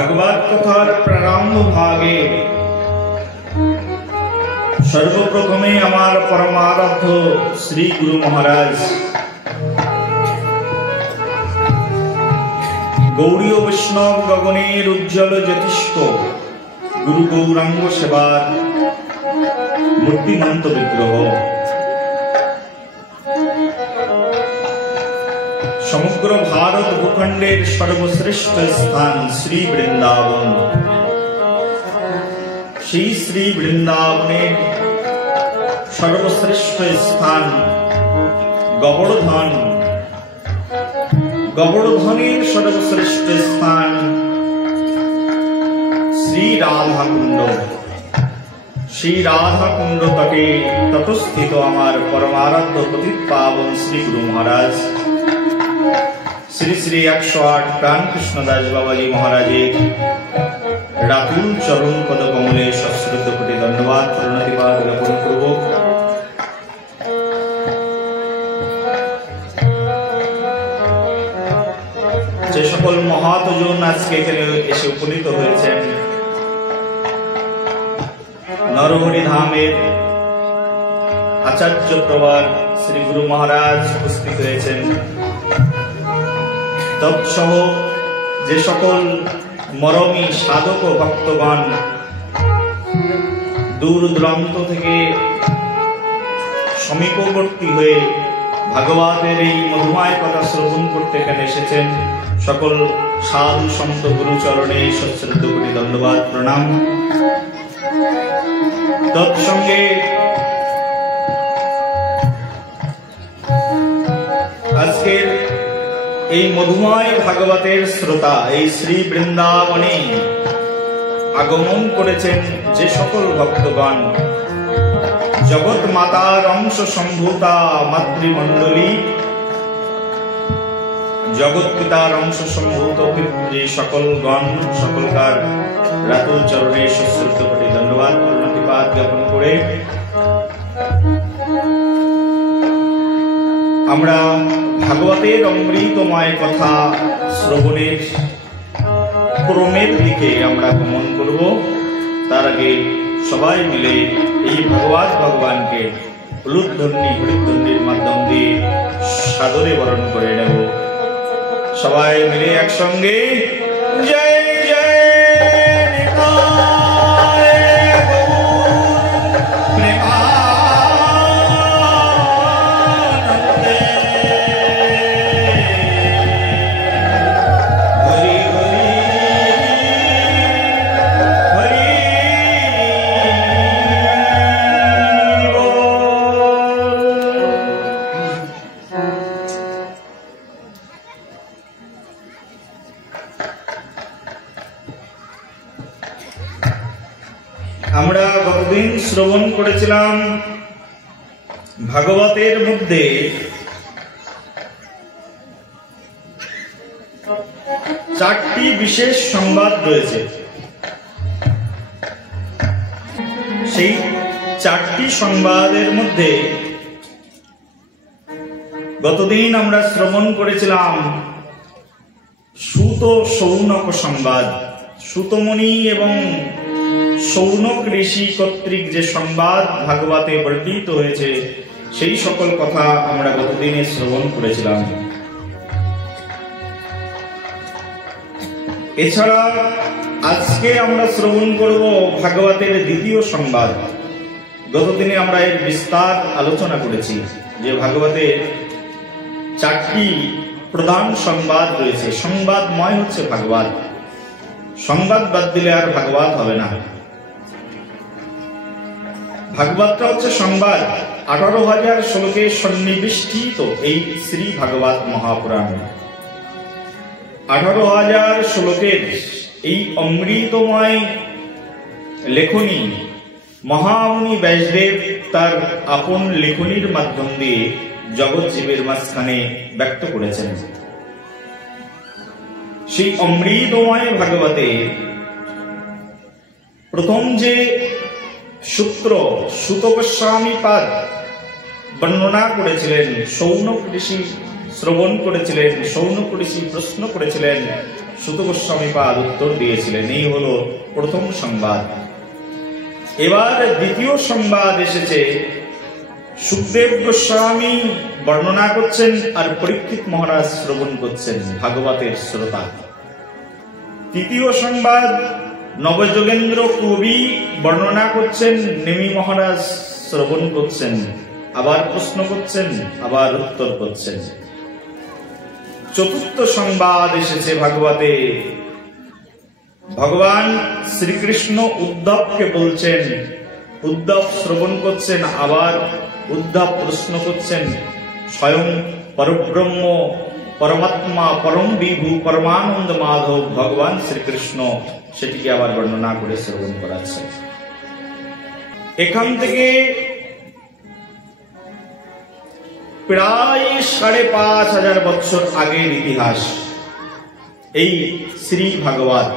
ভাগবত কথার প্রারম্ভ ভাগে সর্বপ্রথমে আমার পরমারাধ্য শ্রী গুরু মহারাজ গৌড়ীয় বৈষ্ণব গগনের উজ্জ্বল জ্যোতিষ্ক গুরু গৌরাঙ্গ সেবার মূর্তিমন্ত বিগ্রহ সমগ্র ভারত ভূখণ্ডের সর্বশ্রেষ্ঠ স্থান শ্রী বৃন্দাবন। সেই শ্রী বৃন্দাবনের সর্বশ্রেষ্ঠ স্থান গোবর্ধন, গোবর্ধনের সর্বশ্রেষ্ঠ স্থান শ্রী রাধা কুণ্ড। শ্রী রাধা কুণ্ড তটে তটস্থিত আমার পরমারাধ্য পতিত পাবন শ্রী গুরু মহারাজ শ্রী শ্রী 108 প্রাণ কৃষ্ণদাস বাবাজি মহারাজের রাতুল চরণ পদ কমলে সশ্রদ্ধ কোটি ধন্যবাদ প্রণতিবাদ জ্ঞাপন করব। যে সকল মহাতজন আজকে এখানে এসে উপনীত হয়েছেন, নরহরি ধামের আচার্য প্রবার শ্রী গুরু মহারাজ উপস্থিত হয়েছেন, তৎসহ যে সকল মরমী সাধক ও ভক্তগণ দূর দূরান্ত থেকে সমীপবর্তী হয়ে ভাগবতের এই মধুময় কথা শ্রবণ করতে এখানে এসেছেন, সকল সাধু সন্ত গুরুচরণে সশ্রদ্ধ কোটি ধন্যবাদ প্রণাম। তৎসঙ্গে আজকের এই মধুময় ভাগবতের শ্রোতা এই শ্রী বৃন্দাবনে আগমন করেছেন যে সকল ভক্তগণ, জগৎ মাতার অংশ সম্ভূতা মাতৃমণ্ডলী, জগৎ পিতার অংশ সম্ভূত পিতৃ সকল গণ, সকলকার রাতুল চরণে সশ্রদ্ধ কোটি ধন্যবাদ প্রণতিবাদ জ্ঞাপন করে আমরা ভাগবতের অমৃতময় কথা শ্রবণের ক্রমের দিকে আমরা গমন করব। তার আগে সবাই মিলে এই ভগবত ভগবানকে উলুধ্বনি হরিধ্বনির মাধ্যম দিয়ে সাদরে বরণ করে নেব। সবাই মিলে একসঙ্গে জয় জয় আমরা গতদিন শ্রবণ করেছিলাম ভাগবতের মধ্যে চারটি বিশেষ সংবাদ রয়েছে। সেই চারটি সংবাদের মধ্যে গতদিন আমরা শ্রবণ করেছিলাম সুত সৌনক সংবাদ। সুতমণি এবং সৌনক ঋষি কর্তৃক যে সংবাদ ভাগবতে বর্ণিত হয়েছে সেই সকল কথা আমরা গতদিনে শ্রবণ করেছিলাম। এছাড়া আজকে আমরা শ্রবণ করব ভাগবতের দ্বিতীয় সংবাদ। গতদিনে আমরা এর বিস্তার আলোচনা করেছি যে ভাগবতে চারটি প্রধান সংবাদ রয়েছে। সংবাদময় হচ্ছে ভাগবত। সংবাদ বাদ দিলে আর ভাগবত হবে না। ভাগবতটা হচ্ছে সংবাদ। 18,000 শ্লোকে সন্নিবিষ্টিত এই শ্রী ভাগবত মহাপুরাণ। 18,000 শ্লোকের এই অমৃতময় লেখনী মহামুনি ব্যাসদেব তার আপন লেখনীর মাধ্যম দিয়ে জগৎ জীবের মাঝখানে ব্যক্ত করেছেন। সেই অমৃতময় ভাগবতে প্রথম যে সূত্র সুত গোস্বামী পাদ বর্ণনা করেছিলেন, সৌনক ঋষি শ্রবণ করেছিলেন, শৌনক ঋষি প্রশ্ন করেছিলেন, সুত গোস্বামীপাদ উত্তর দিয়েছিলেন। এই হলো প্রথম সংবাদ। এবার দ্বিতীয় সংবাদ এসেছে। সুখদেব গোস্বামী বর্ণনা করছেন আর পরীক্ষিত মহারাজ শ্রবণ করছেন, ভাগবতের শ্রোতা। তৃতীয় সংবাদ নবযোগেন্দ্র কবি বর্ণনা করছেন, নেমি মহারাজ শ্রবণ করছেন, আবার প্রশ্ন করছেন, আবার উত্তর করছেন। চতুর্থ সংবাদ এসেছে ভাগবতে। ভগবান শ্রীকৃষ্ণ উদ্ধবকে বলছেন, উদ্ধব শ্রবণ করছেন, আবার উদ্ধব প্রশ্ন করছেন। স্বয়ং পরব্রহ্ম, পরমাত্মা, পরম বিভু, পরমানন্দ মাধব ভগবান শ্রীকৃষ্ণ সেটিকে আবার বর্ণনা করে শ্রবণ করাচ্ছেন। এখান থেকে প্রায় ৫,৫০০ বছর আগের ইতিহাস এই শ্রী ভাগবত।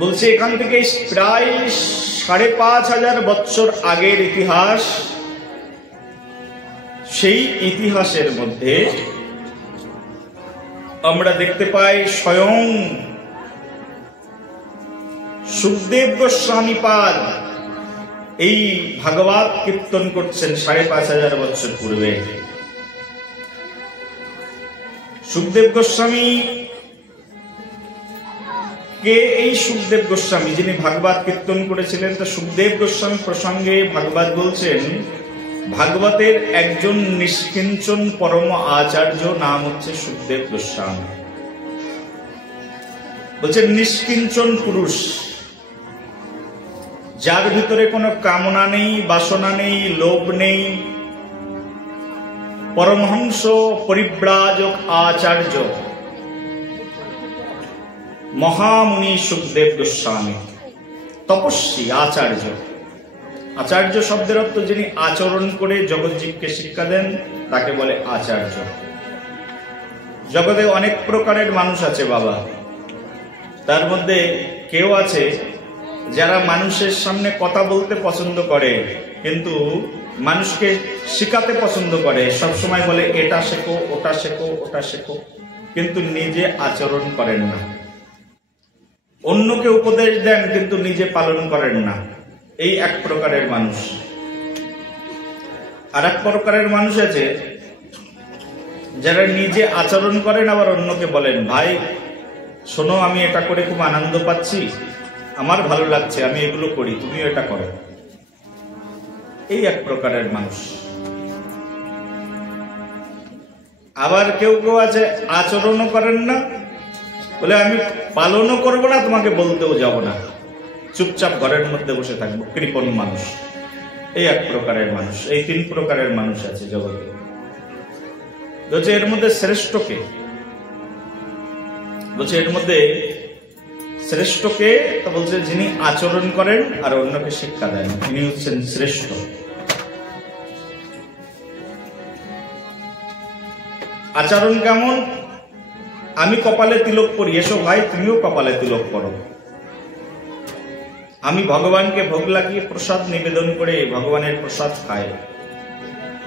বলছে এখান থেকে প্রায় ৫,৫০০ বছর আগের ইতিহাস। সেই ইতিহাসের মধ্যে আমরা দেখতে পাই স্বয়ং সুখদেব গোস্বামীপাদ এই ভাগবত কীর্তন করছেন ৫,৫০০ বছর পূর্বে। সুখদেব গোস্বামী কে? এই সুখদেব গোস্বামী যিনি ভাগবত কীর্তন করেছিলেন। তা সুখদেব গোস্বামী প্রসঙ্গে ভাগবত বলছেন, ভাগবতের একজন নিষ্কিঞ্চন পরম আচার্য নাম হচ্ছে সুখদেব গোস্বামী। বলছেন নিষ্কিঞ্চন পুরুষ, যার ভিতরে কোনো কামনা নেই, বাসনা নেই, লোভ নেই, পরমহংস পরিব্রাজক আচার্য মহামুনি সুখদেব গোস্বামী, তপস্বী আচার্য। আচার্য শব্দের অর্থ যিনি আচরণ করে জগৎজীবকে শিক্ষা দেন তাকে বলে আচার্য। জগতে অনেক প্রকারের মানুষ আছে বাবা। তার মধ্যে কেউ আছে যারা মানুষের সামনে কথা বলতে পছন্দ করে, কিন্তু মানুষকে শিখাতে পছন্দ করে। সবসময় বলে এটা শেখো, ওটা শেখো, ওটা শেখো, কিন্তু নিজে আচরণ করেন না। অন্যকে উপদেশ দেন কিন্তু নিজে পালন করেন না। এই এক প্রকারের মানুষ। আর এক প্রকারের মানুষ আছে যারা নিজে আচরণ করেন আবার অন্যকে বলেন, ভাই শোনো, আমি এটা করে খুব আনন্দ পাচ্ছি, আমার ভালো লাগছে, আমি এগুলো করি, তুমিও এটা করো। এই এক প্রকারের মানুষ। আবার কেউ কেউ আছে আচরণও করেন না, বলে আমি পালনও করব না, তোমাকে বলতেও যাব না, চুপচাপ ঘরের মধ্যে বসে থাকবো, কৃপণ মানুষ। এই এক প্রকারের মানুষ। এই তিন প্রকারের মানুষ আছে জগতে। বলছে এর মধ্যে শ্রেষ্ঠকে, বলছে এর মধ্যে শ্রেষ্ঠকে, তা বলছে যিনি আচরণ করেন আর অন্যকে শিক্ষা দেন, তিনি হচ্ছেন শ্রেষ্ঠ। আচরণ কেমন? আমি কপালে তিলক পরি, এসো ভাই তুমিও কপালে তিলক পরো। আমি ভগবানকে ভোগ লাগিয়ে প্রসাদ নিবেদন করে ভগবানের প্রসাদ খাই,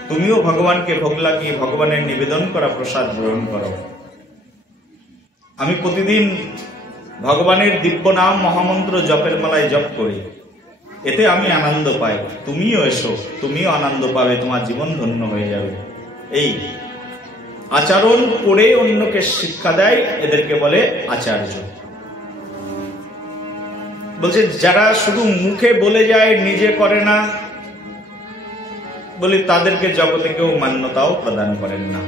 তুমিও ভগবানকে ভোগ লাগিয়ে ভগবানের নিবেদন করা প্রসাদ গ্রহণ করো। আমি প্রতিদিন ভগবানের দিব্য নাম মহামন্ত্র জপের মালায় জপ করি, এতে আমি আনন্দ পাই, তুমিও এসো, তুমিও আনন্দ পাবে, তোমার জীবন ধন্য হয়ে যাবে। এই আচরণ করে অন্যকে শিক্ষা দেয়, এদেরকে বলে আচার্য। বলছে যারা শুধু মুখে বলে যায়, নিজে করে না, বলে তাদেরকে জগতে কেউ মান্যতাও প্রদান করেন না।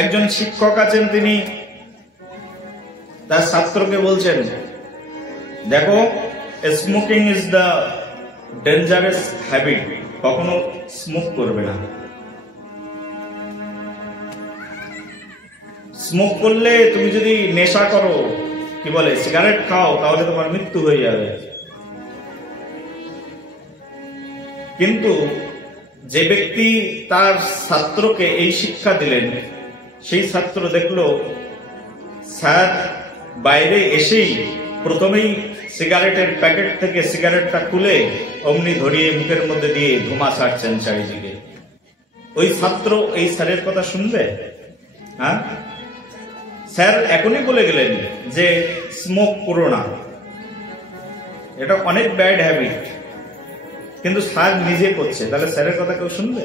একজন শিক্ষক আছেন, তিনি তার ছাত্রকে বলছেন, দেখো smoking is the dangerous habit, কখনো স্মোক করবে না। স্মোক করলে, তুমি যদি নেশা করো, কি বলে সিগারেট খাও, তাহলে তোমার মৃত্যু হয়ে যাবে। কিন্তু যে ব্যক্তি তার ছাত্রকে এই শিক্ষা দিলেন, সেই ছাত্র দেখলো স্যার বাইরে এসেই প্রথমেই সিগারেটের প্যাকেট থেকে সিগারেটটা খুলে অমনি ধরিয়ে মুখের মধ্যে দিয়ে ধোঁয়া ছাড়ছেন চারিদিকে। ওই ছাত্র এই স্যারের কথা শুনবে? হ্যাঁ, স্যার এখনই বলে গেলেন যে স্মোক করো না, এটা অনেক ব্যাড হ্যাবিট, কিন্তু স্যার নিজে করছে, তাহলে স্যারের কথা কেউ শুনবে?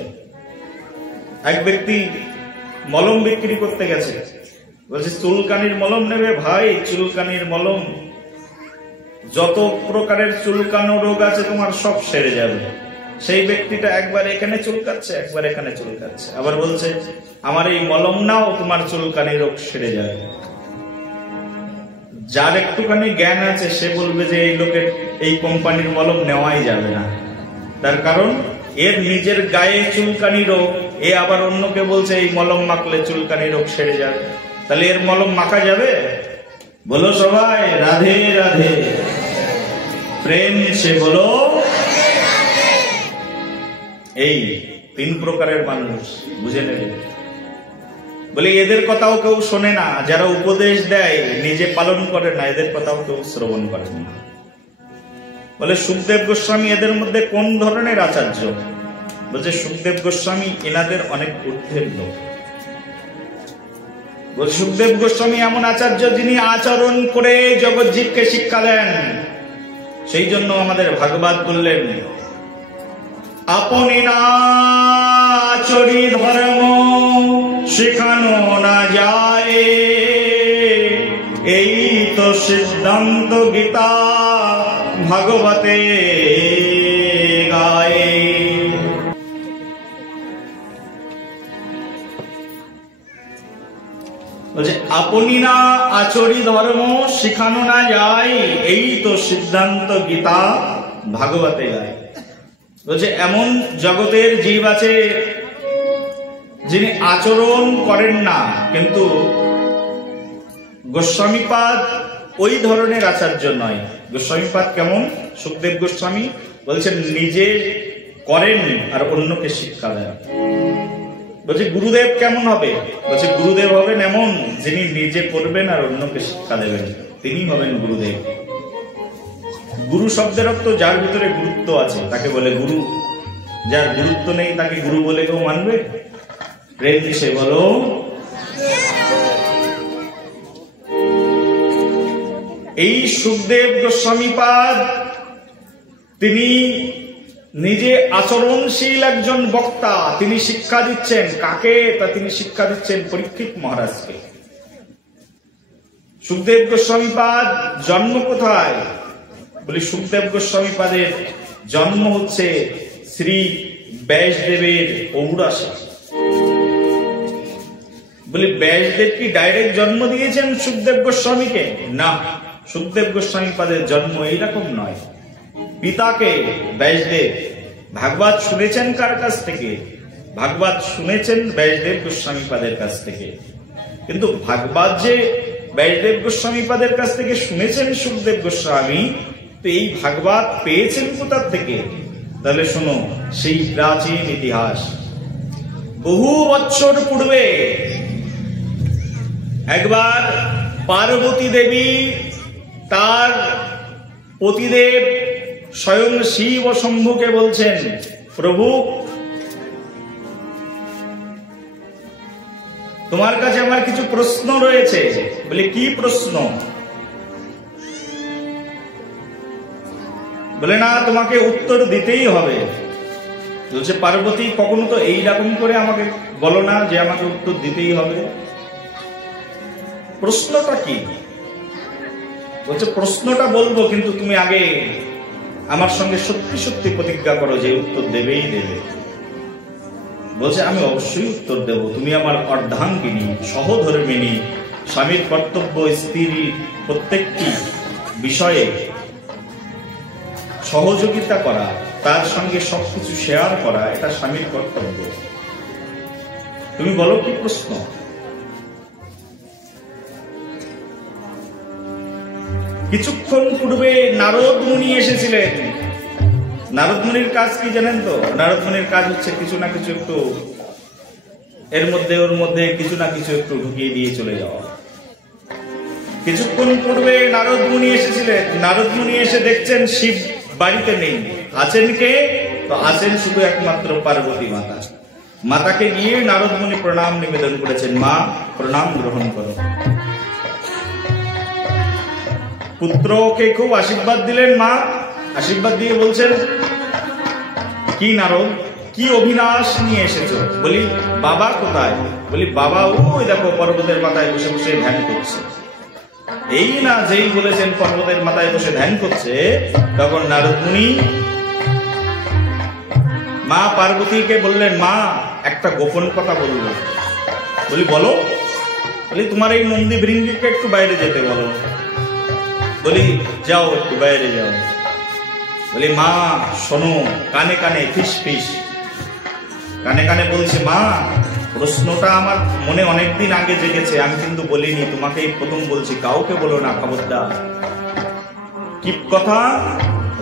এক ব্যক্তি মলম বিক্রি করতে গেছে, বলছে চুলকানির মলম নেবে? ভাই, চুলকানির মলম, যত প্রকারের চুলকানো রোগ আছে তোমার সব সেরে যাবে। সেই ব্যক্তিটা একবার এখানে চুলকাচ্ছে, একবার এখানে চুলকাচ্ছে, আবার বলছে আমার এই মলম নাও, তোমার চুলকানি রোগ সেরে যাবে। যার একটুখানি জ্ঞান আছে সে বলবে যে এই লোকের এই কোম্পানির মলম নেওয়াই যাবে না, তার কারণ এর নিজের গায়ে চুলকানি রোগ, এ আবার অন্যকে বলছে এই মলম মাখলে চুলকানি রোগ সেরে যাবে, তাহলে এর মলম মাখা যাবে? বলো সবাই রাধে রাধে, প্রেম সে বলো। এই 3 প্রকারের মানুষ বুঝে নেবে। বলে এদের কথাও কেউ শোনে না, যারা উপদেশ দেয় নিজে পালন করে না, এদের কথাও কেউ শ্রবণ করে না। বলে সুখদেব গোস্বামী এদের মধ্যে কোন ধরনের আচার্য? বলছে সুখদেব গোস্বামী এনাদের অনেক ঊর্ধ্বের লোক। বলছে সুখদেব গোস্বামী এমন আচার্য যিনি আচরণ করে জগৎজীবকে শিক্ষা দেন। সেই জন্য আমাদের ভাগবত বললেন আপনি না চরি ধর্ম শেখানো না যায়, এই তো সিদ্ধান্ত গীতা ভাগবতে গায়ে। বলছে আপনি না আচরি ধর্ম শিখানো না যায়, এই তো সিদ্ধান্ত গীতা ভাগবতে গায়। বলছে এমন জগতের জীব আছে যিনি আচরণ করেন না, কিন্তু গোস্বামীপাদ ওই ধরনের আচার্য নয়। গোস্বামীপাদ কেমন? সুখদেব গোস্বামী বলছেন নিজে করেন আর অন্যকে শিক্ষা দেন। বলছে গুরুদেব কেমন হবে? বলছে গুরুদেব হবেন এমন যিনি নিজে করবেন আর অন্যকে শিক্ষা দেবেন, তিনি হবেন গুরুদেব। গুরু শব্দের অর্থ যার ভিতরে গুরুত্ব আছে তাকে বলে গুরু, যার গুরুত্ব নেই তাকে গুরু বলে কেউ মানবে? প্রেম সে বলো। এই সুখদেব গোস্বামীপাদ তিনি নিজে আচরণশীল একজন বক্তা, তিনি শিক্ষা দিচ্ছেন কাকে? তা তিনি শিক্ষা দিচ্ছেন পরীক্ষিত মহারাজকে। সুখদেব গোস্বামীপাদ জন্ম কোথায়? বলি সুখদেব গোস্বামীপাদের জন্ম হচ্ছে শ্রী ব্যাসদেবের ঔরাসে। বলি ব্যাসদেব কি ডাইরেক্ট জন্ম দিয়েছেন সুখদেব গোস্বামীকে? না, সুখদেব গোস্বামীপাদের জন্ম এইরকম নয়। পিতাকে ব্যাসদেব ভাগবত শুনেছেন কার কাছ থেকে? ভাগবত শুনেছেন ব্যাসদেব গোস্বামীপাদের কাছ থেকে। কিন্তু ভাগবত যে ব্যাসদেব গোস্বামীপাদের কাছ থেকে শুনেছেন সুখদেব গোস্বামী, তো এই ভাগবত পেয়েছেন কোথা থেকে? তাহলে শোনো, সেই প্রাচীন ইতিহাস। বহু বছর পূর্বে একবার পার্বতী দেবী তার পতিদেব স্বয়ং শিব ও শম্ভুকে বলছেন, প্রভু তোমার কাছে আমার কিছু প্রশ্ন রয়েছে। বলে কি প্রশ্ন? বলে না, তোমাকে উত্তর দিতেই হবে। বলছে পার্বতী কখনো তো এইরকম করে আমাকে বলো না যে আমাকে উত্তর দিতেই হবে। প্রশ্নটা কি? বলছে প্রশ্নটা বলবো, কিন্তু তুমি আগে আমার সঙ্গে সত্যি সত্যি প্রতিজ্ঞা করো যে উত্তর দেবেই দেবে। বলছে আমি অবশ্যই উত্তর দেব। তুমি আমার অর্ধাঙ্গিনী, সহধর্মিনী, স্বামীর কর্তব্য স্ত্রীর প্রত্যেকটি বিষয়ে সহযোগিতা করা, তার সঙ্গে সবকিছু শেয়ার করা, এটা স্বামীর কর্তব্য। তুমি বলো কি প্রশ্ন? কিছুক্ষণ পূর্বে নারদ মুনি এসেছিলেন। নারদ মুনির কাজ কি জানেন তো? নারদ মুনির কাজ হচ্ছে কিছু না কিছু একটু এর মধ্যে ওর মধ্যে কিছু না কিছু একটু ঢুকিয়ে দিয়ে চলে যাওয়া। কিছুক্ষণ পূর্বে নারদ মুনি এসেছিলেন। নারদ মুনি এসে দেখছেন শিব বাড়িতে নেই। আছেন কে? তো আছেন শুধু একমাত্র পার্বতী মাতা। মাতাকে গিয়ে নারদ মুনি প্রণাম নিবেদন করেছেন, মা প্রণাম গ্রহণ করো। পুত্রকে খুব আশীর্বাদ দিলেন মা, আশীর্বাদ দিয়ে বলছেন, কি নারদ, কি অভিলাষ নিয়ে এসেছো? বলি বাবা কোথায়? বলি বাবা ওই দেখো পর্বতের মাথায় বসে বসে ধ্যান করছে। এই না যেই বলেছেন পর্বতের মাথায় বসে ধ্যান করছে, তখন নারদ মুনি মা পার্বতীকে বললেন, মা একটা গোপন কথা বলবো। বলি বলো। বলি তোমার এই নন্দী ভৃঙ্গিকে একটু বাইরে যেতে বলো। বলি যাও, একটু বাইরে যাও। বলি মা শোনো, কানে কানে ফিস ফিস, কানে কানে বলছে, মা প্রশ্নটা আমার মনে অনেকদিন আগে জেগেছে, আমি কিন্তু বলিনি, তোমাকেই প্রথম বলছি, কাউকে বলো না, খবরদার। কি কথা?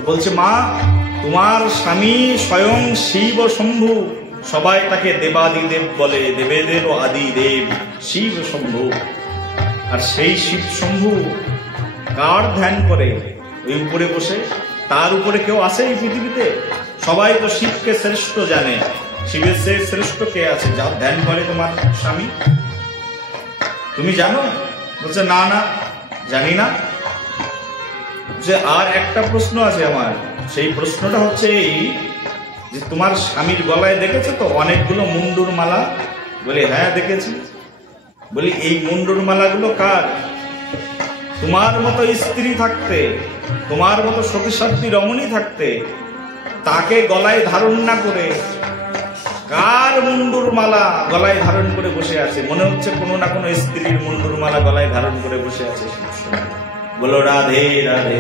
বলছে মা তোমার স্বামী স্বয়ং শিব শম্ভু, সবাই তাকে দেবাদিদেব বলে, দেবেদেরও আদি দেব শিব শম্ভু। আর সেই শিব শম্ভু কার ধ্যান করে? ওই উপরে বসে। তার উপরে কেউ আছে এই পৃথিবীতে? সবাই তো শিবকে শ্রেষ্ঠ জানে, শিবের সে শ্রেষ্ঠ কে আছে যার ধ্যান করে তোমার স্বামী? তুমি জানো? বলছে না না জানি না। যে আর একটা প্রশ্ন আছে আমার, সেই প্রশ্নটা হচ্ছে এই যে তোমার স্বামীর গলায় দেখেছো তো অনেকগুলো মুন্ডুর মালা? বলে হ্যাঁ দেখেছি। বলি এই মুন্ডুর মালাগুলো কার? তোমার মতো স্ত্রী থাকতে, তোমার মতো সতীসাধ্বী রমণী থাকতে, তাকে গলায় ধারণ না করে কার মুন্ডুর মালা গলায় ধারণ করে বসে আছে? মনে হচ্ছে কোনো না কোনো স্ত্রীর মুন্ডুর মালা গলায় ধারণ করে বসে আছে। বলো রাধে রাধে,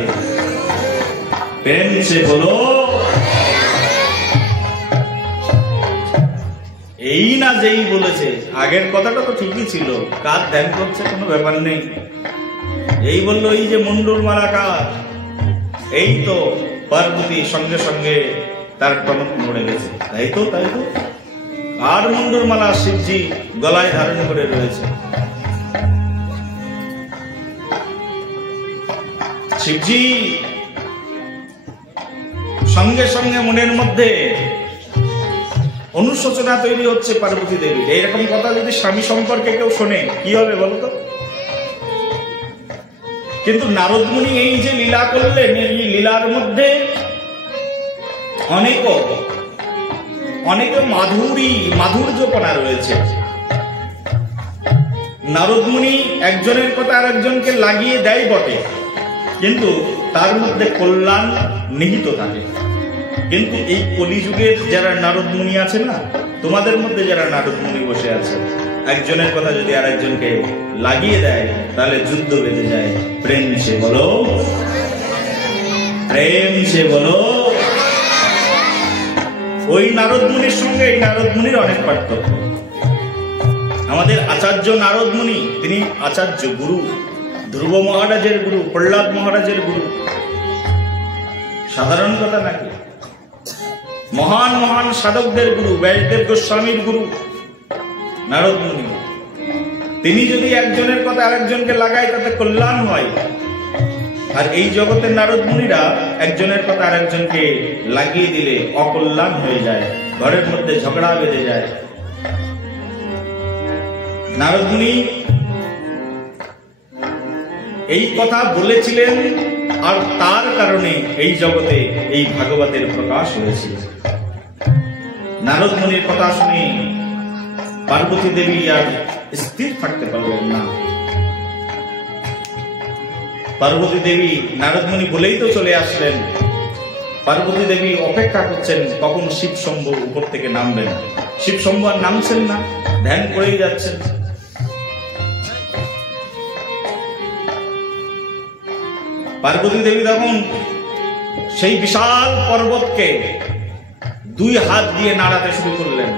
প্রেম সে বলো। এই না যেই বলেছে, আগের কথাটা তো ঠিকই ছিল, কার ধ্যান করছে কোনো ব্যাপার নেই। এই বললো এই যে মুন্ডুর মালা কার? এই তো পার্বতী, সঙ্গে সঙ্গে তার টনক নড়ে গেছে। তাই তো তাই তো, আর মুন্ডুর মালা শিবজি গলায় ধারণ করে রয়েছে। শিবজি সঙ্গে সঙ্গে মনের মধ্যে অনুশোচনা তৈরি হচ্ছে পার্বতী দেবী। এইরকম কথা যদি স্বামী সম্পর্কে কেউ শোনে কি হবে বলতো? কিন্তু নারদ মুনি এই যে লীলা করলেন, এই লীলার মধ্যে অনেক মাধুর্যপনা রয়েছে। নারদ মুনি একজনের কথা আর একজনকে লাগিয়ে দেয় বটে, কিন্তু তার মধ্যে কল্যাণ নিহিত থাকে। কিন্তু এই কলিযুগের যারা নারদ মুনি আছে না, তোমাদের মধ্যে যারা নারদ মুনি বসে আছে, একজনের কথা যদি আর একজনকে লাগিয়ে দেয় তাহলে যুদ্ধ বেঁধে যায়। প্রেম সে বলো, প্রেম সে বলো। ওই নারদ মুনির সঙ্গে এই নারদ মুনির অনেক পার্থক্য। আমাদের আচার্য নারদ মুনি, তিনি আচার্য গুরু, ধ্রুব মহারাজের গুরু, প্রহ্লাদ মহারাজের গুরু। সাধারণ কথা নাকি? মহান মহান সাধকদের গুরু, ব্যাসদেব গোস্বামীর গুরু নারদ মুনি। তিনি যদি একজনের কথা আরেকজনকে লাগায় তাতে কল্যাণ হয়। আর এই জগতের নারদ মুনিরা একজনের কথা আরেকজনকে লাগিয়ে দিলে অকল্যাণ হয়ে যায়, ঘরের মধ্যে ঝগড়া বেঁধে যায়। নারদ মুনি এই কথা বলেছিলেন, আর তার কারণে এই জগতে এই ভাগবতের প্রকাশ হয়েছিল। নারদ মুনির কথা শুনে পার্বতী দেবী আর স্থির থাকতে পারলেন না। পার্বতী দেবী, নারদ মুনি বলেই তো চলে আসলেন, পার্বতী দেবী অপেক্ষা করছেন কখন শিব শম্ভু উপর থেকে নামবেন। শিব শম্ভু আর নামছেন না, ধ্যান করেই যাচ্ছেন। পার্বতী দেবী তখন সেই বিশাল পর্বতকে দুই হাত দিয়ে নাড়াতে শুরু করলেন।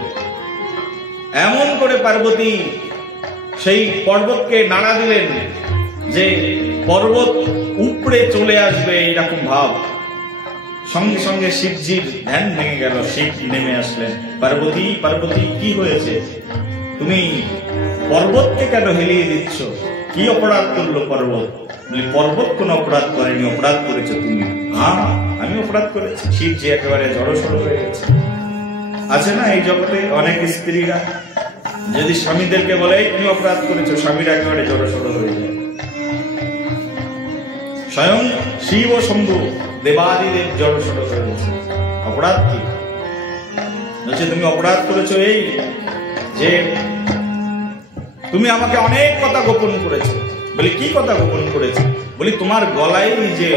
এমন করে পার্বতী সেই পর্বতকে নাড়া দিলেন যে পর্বত উপড়ে চলে আসবে এইরকম ভাব। সঙ্গে সঙ্গে শিবজির ধ্যান ভেঙে গেল, শিব নেমে আসলেন। পার্বতী, পার্বতী কি হয়েছে? তুমি পর্বতকে কেন হেলিয়ে দিচ্ছ? কি অপরাধ করলো পর্বত? বলি পর্বত কোন অপরাধ করেনি, অপরাধ করেছো তুমি। হ্যাঁ আমি অপরাধ করেছি। শিবজি একেবারে জড়সড় হয়ে গেছে। আছে না এই জগতে অনেক স্ত্রীরা যদি স্বামীদেরকে বলে তুমি অপরাধ করেছো, স্বামীরা একেবারে জড়সড় হয়ে যায়। স্বয়ং শিব ও শম্ভু দেবাদিদেব জড়সড় হয়ে গেছে। অপরাধ কি? বলছে তুমি অপরাধ করেছো এই যে তুমি আমাকে অনেক কথা গোপন করেছো। বলি কি কথা গোপন করেছো? বলি তোমার গলায় যে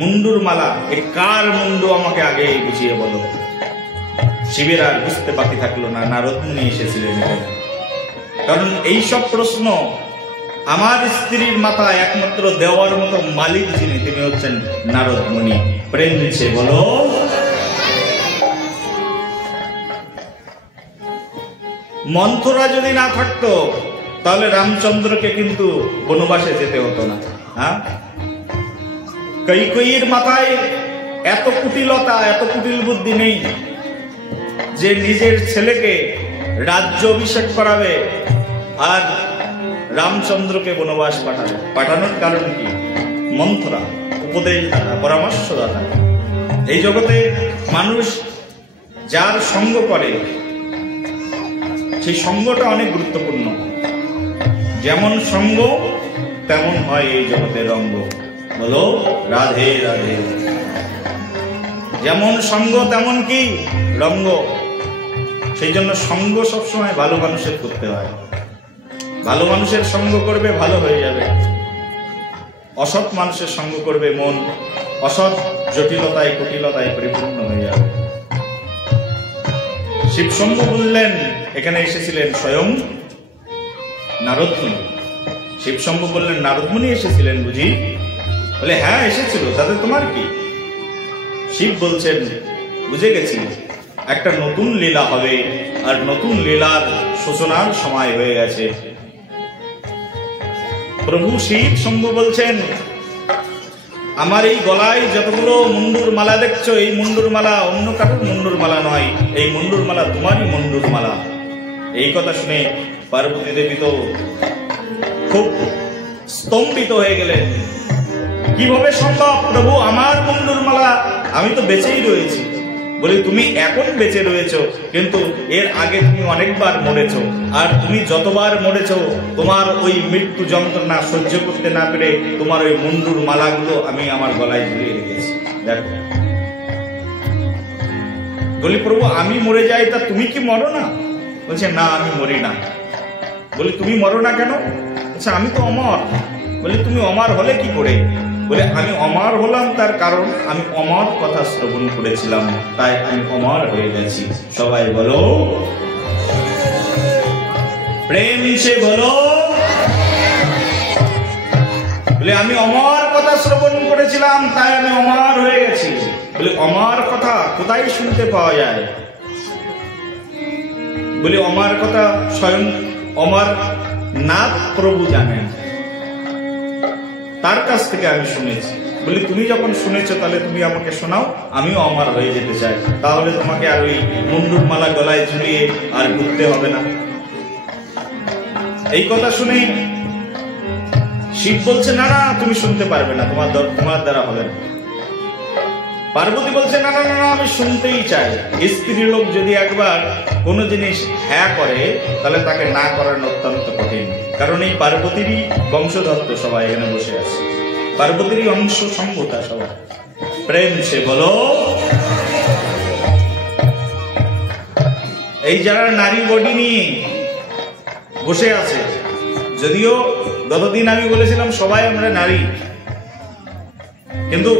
মুন্ডুর মালা, এ কার মুন্ডু আমাকে আগে বুঝিয়ে বলো। শিবের আর বুঝতে বাকি থাকলো না, নারদ মুনি এসেছিলেন এখানে। কারণ এইসব প্রশ্ন আমার স্ত্রীর মাথায় একমাত্র দেওয়ার মতো মালিক যিনি, তিনি হচ্ছেন নারদ মুনি। প্রেম দিচ্ছে বলো। মন্থরা যদি না থাকতো তাহলে রামচন্দ্রকে কিন্তু বনবাসে যেতে হতো না। হ্যাঁ, কৈকেয়ীর মাথায় এত কুটিলতা, এত কুটিল বুদ্ধি নেই যে নিজের ছেলেকে রাজ্য অভিষেক করাবে আর রামচন্দ্রকে বনবাস পাঠাবে। পাঠানোর কারণ কি? মন্থরা, উপদেশদাতা, পরামর্শদাতা। এই জগতে মানুষ যার সঙ্গ করে সেই সঙ্গটা অনেক গুরুত্বপূর্ণ। যেমন সঙ্গ তেমন হয় এই জগতের রঙ্গ। বলো রাধে রাধে। যেমন সঙ্গ তেমন কি রঙ্গ। সেই জন্য সঙ্গ সবসময় ভালো মানুষের করতে হয়। ভালো মানুষের সঙ্গ করবে, ভালো হয়ে যাবে। অসৎ মানুষের সঙ্গ করবে, মন অসৎ জটিলতায় কুটিলতায় পরিপূর্ণ হয়ে যাবে। শিব শম্ভু বললেন এখানে এসেছিলেন স্বয়ং নারদ মুনি। শিব শম্ভু বললেন নারদ মুনি এসেছিলেন বুঝি? বলে হ্যাঁ এসেছিল, তাতে তোমার কি? শিব বলছেন বুঝে গেছি, একটা নতুন লীলা হবে, আর নতুন লীলার সূচনার সময় হয়ে গেছে। প্রভু শিব শম্ভু বলছেন আমার এই গলায় যতগুলো মুন্ডুর মালা দেখছো, এই মুন্ডুর মালা অন্য কারোর মুন্ডুর মালা নয়, এই মুন্ডুর মালা তোমারই মুন্ডুর মালা। এই কথা শুনে পার্বতী দেবী তো খুব স্তম্ভিত হয়ে গেলেন। কিভাবে সম্ভব প্রভু, আমার মুন্ডুর মালা? আমি তো বেঁচেই রয়েছি। বলি তুমি এখন বেঁচে রয়েছো, কিন্তু এর আগে তুমি অনেকবার মরেছো, আর তুমি যতবার মরেছো তোমার ওই মৃত্যু যন্ত্রণা সহ্য করতে না পেরে তোমার ওই মুন্ডুর মালাগুলো আমি আমার গলায় ঝুলিয়ে রেখেছি। দেখো। বলি প্রভু আমি মরে যাই, তা তুমি কি মরো না? বলছে না আমি মরি না। বলি তুমি মরো না কেন? আচ্ছা আমি তো অমর। বলি তুমি অমর হলে কি করে? বলে আমি অমর হলাম তার কারণ আমি অমর কথা শ্রবণ করেছিলাম, তাই আমি অমর হয়ে গেছি। সবাই বলো প্রেম সে বলো। বলে আমি অমর কথা শ্রবণ করেছিলাম তাই আমি অমর হয়ে গেছি। বলে অমর কথা কোথায় শুনতে পাওয়া যায়? বলে অমর কথা স্বয়ং অমর নাথ প্রভু জানেন, তার কাছ থেকে আমি শুনেছি। বলি তুমি যখন শুনেছো তাহলে তুমি আমাকে শোনাও, আমিও অমর হয়ে যেতে চাই। তাহলে তোমাকে আর ওই মুন্ডুর মালা গলায় ঝুলিয়ে আর ঘুরতে হবে না। এই কথা শুনে শিব বলছে না না তুমি শুনতে পারবে না, তোমার দ্বারা হবে না। পার্বতী বলছে না না না আমি শুনতেই চাই। স্ত্রী লোক যদি একবার কোনো জিনিস হ্যাঁ করে তাহলে তাকে না করানো অত্যন্ত কঠিন। কারণ এই পার্বতীরই বংশধর তো সবাই এখানে বসে আছে, পার্বতীরই অংশ সম্ভূতা সবাই। প্রেম সে বলো। এই যারা নারী বডি নিয়ে বসে আছে, যদিও গতদিন আমি বলেছিলাম সবাই আমরা নারী, কিন্তু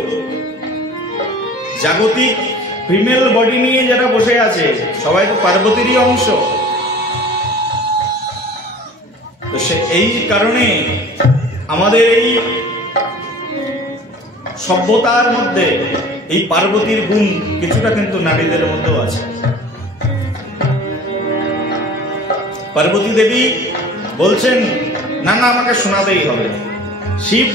জাগতিক ফিমেল বডি নিয়ে যারা বসে আছে সবাই তো পার্বতীরই অংশ। তো এই কারণে আমাদের এই সভ্যতার মধ্যে এই পার্বতীর গুণ কিছুটা কিন্তু নারীদের মধ্যেও আছে। পার্বতী দেবী বলছেন না না আমাকে শোনাতেই হবে। শিব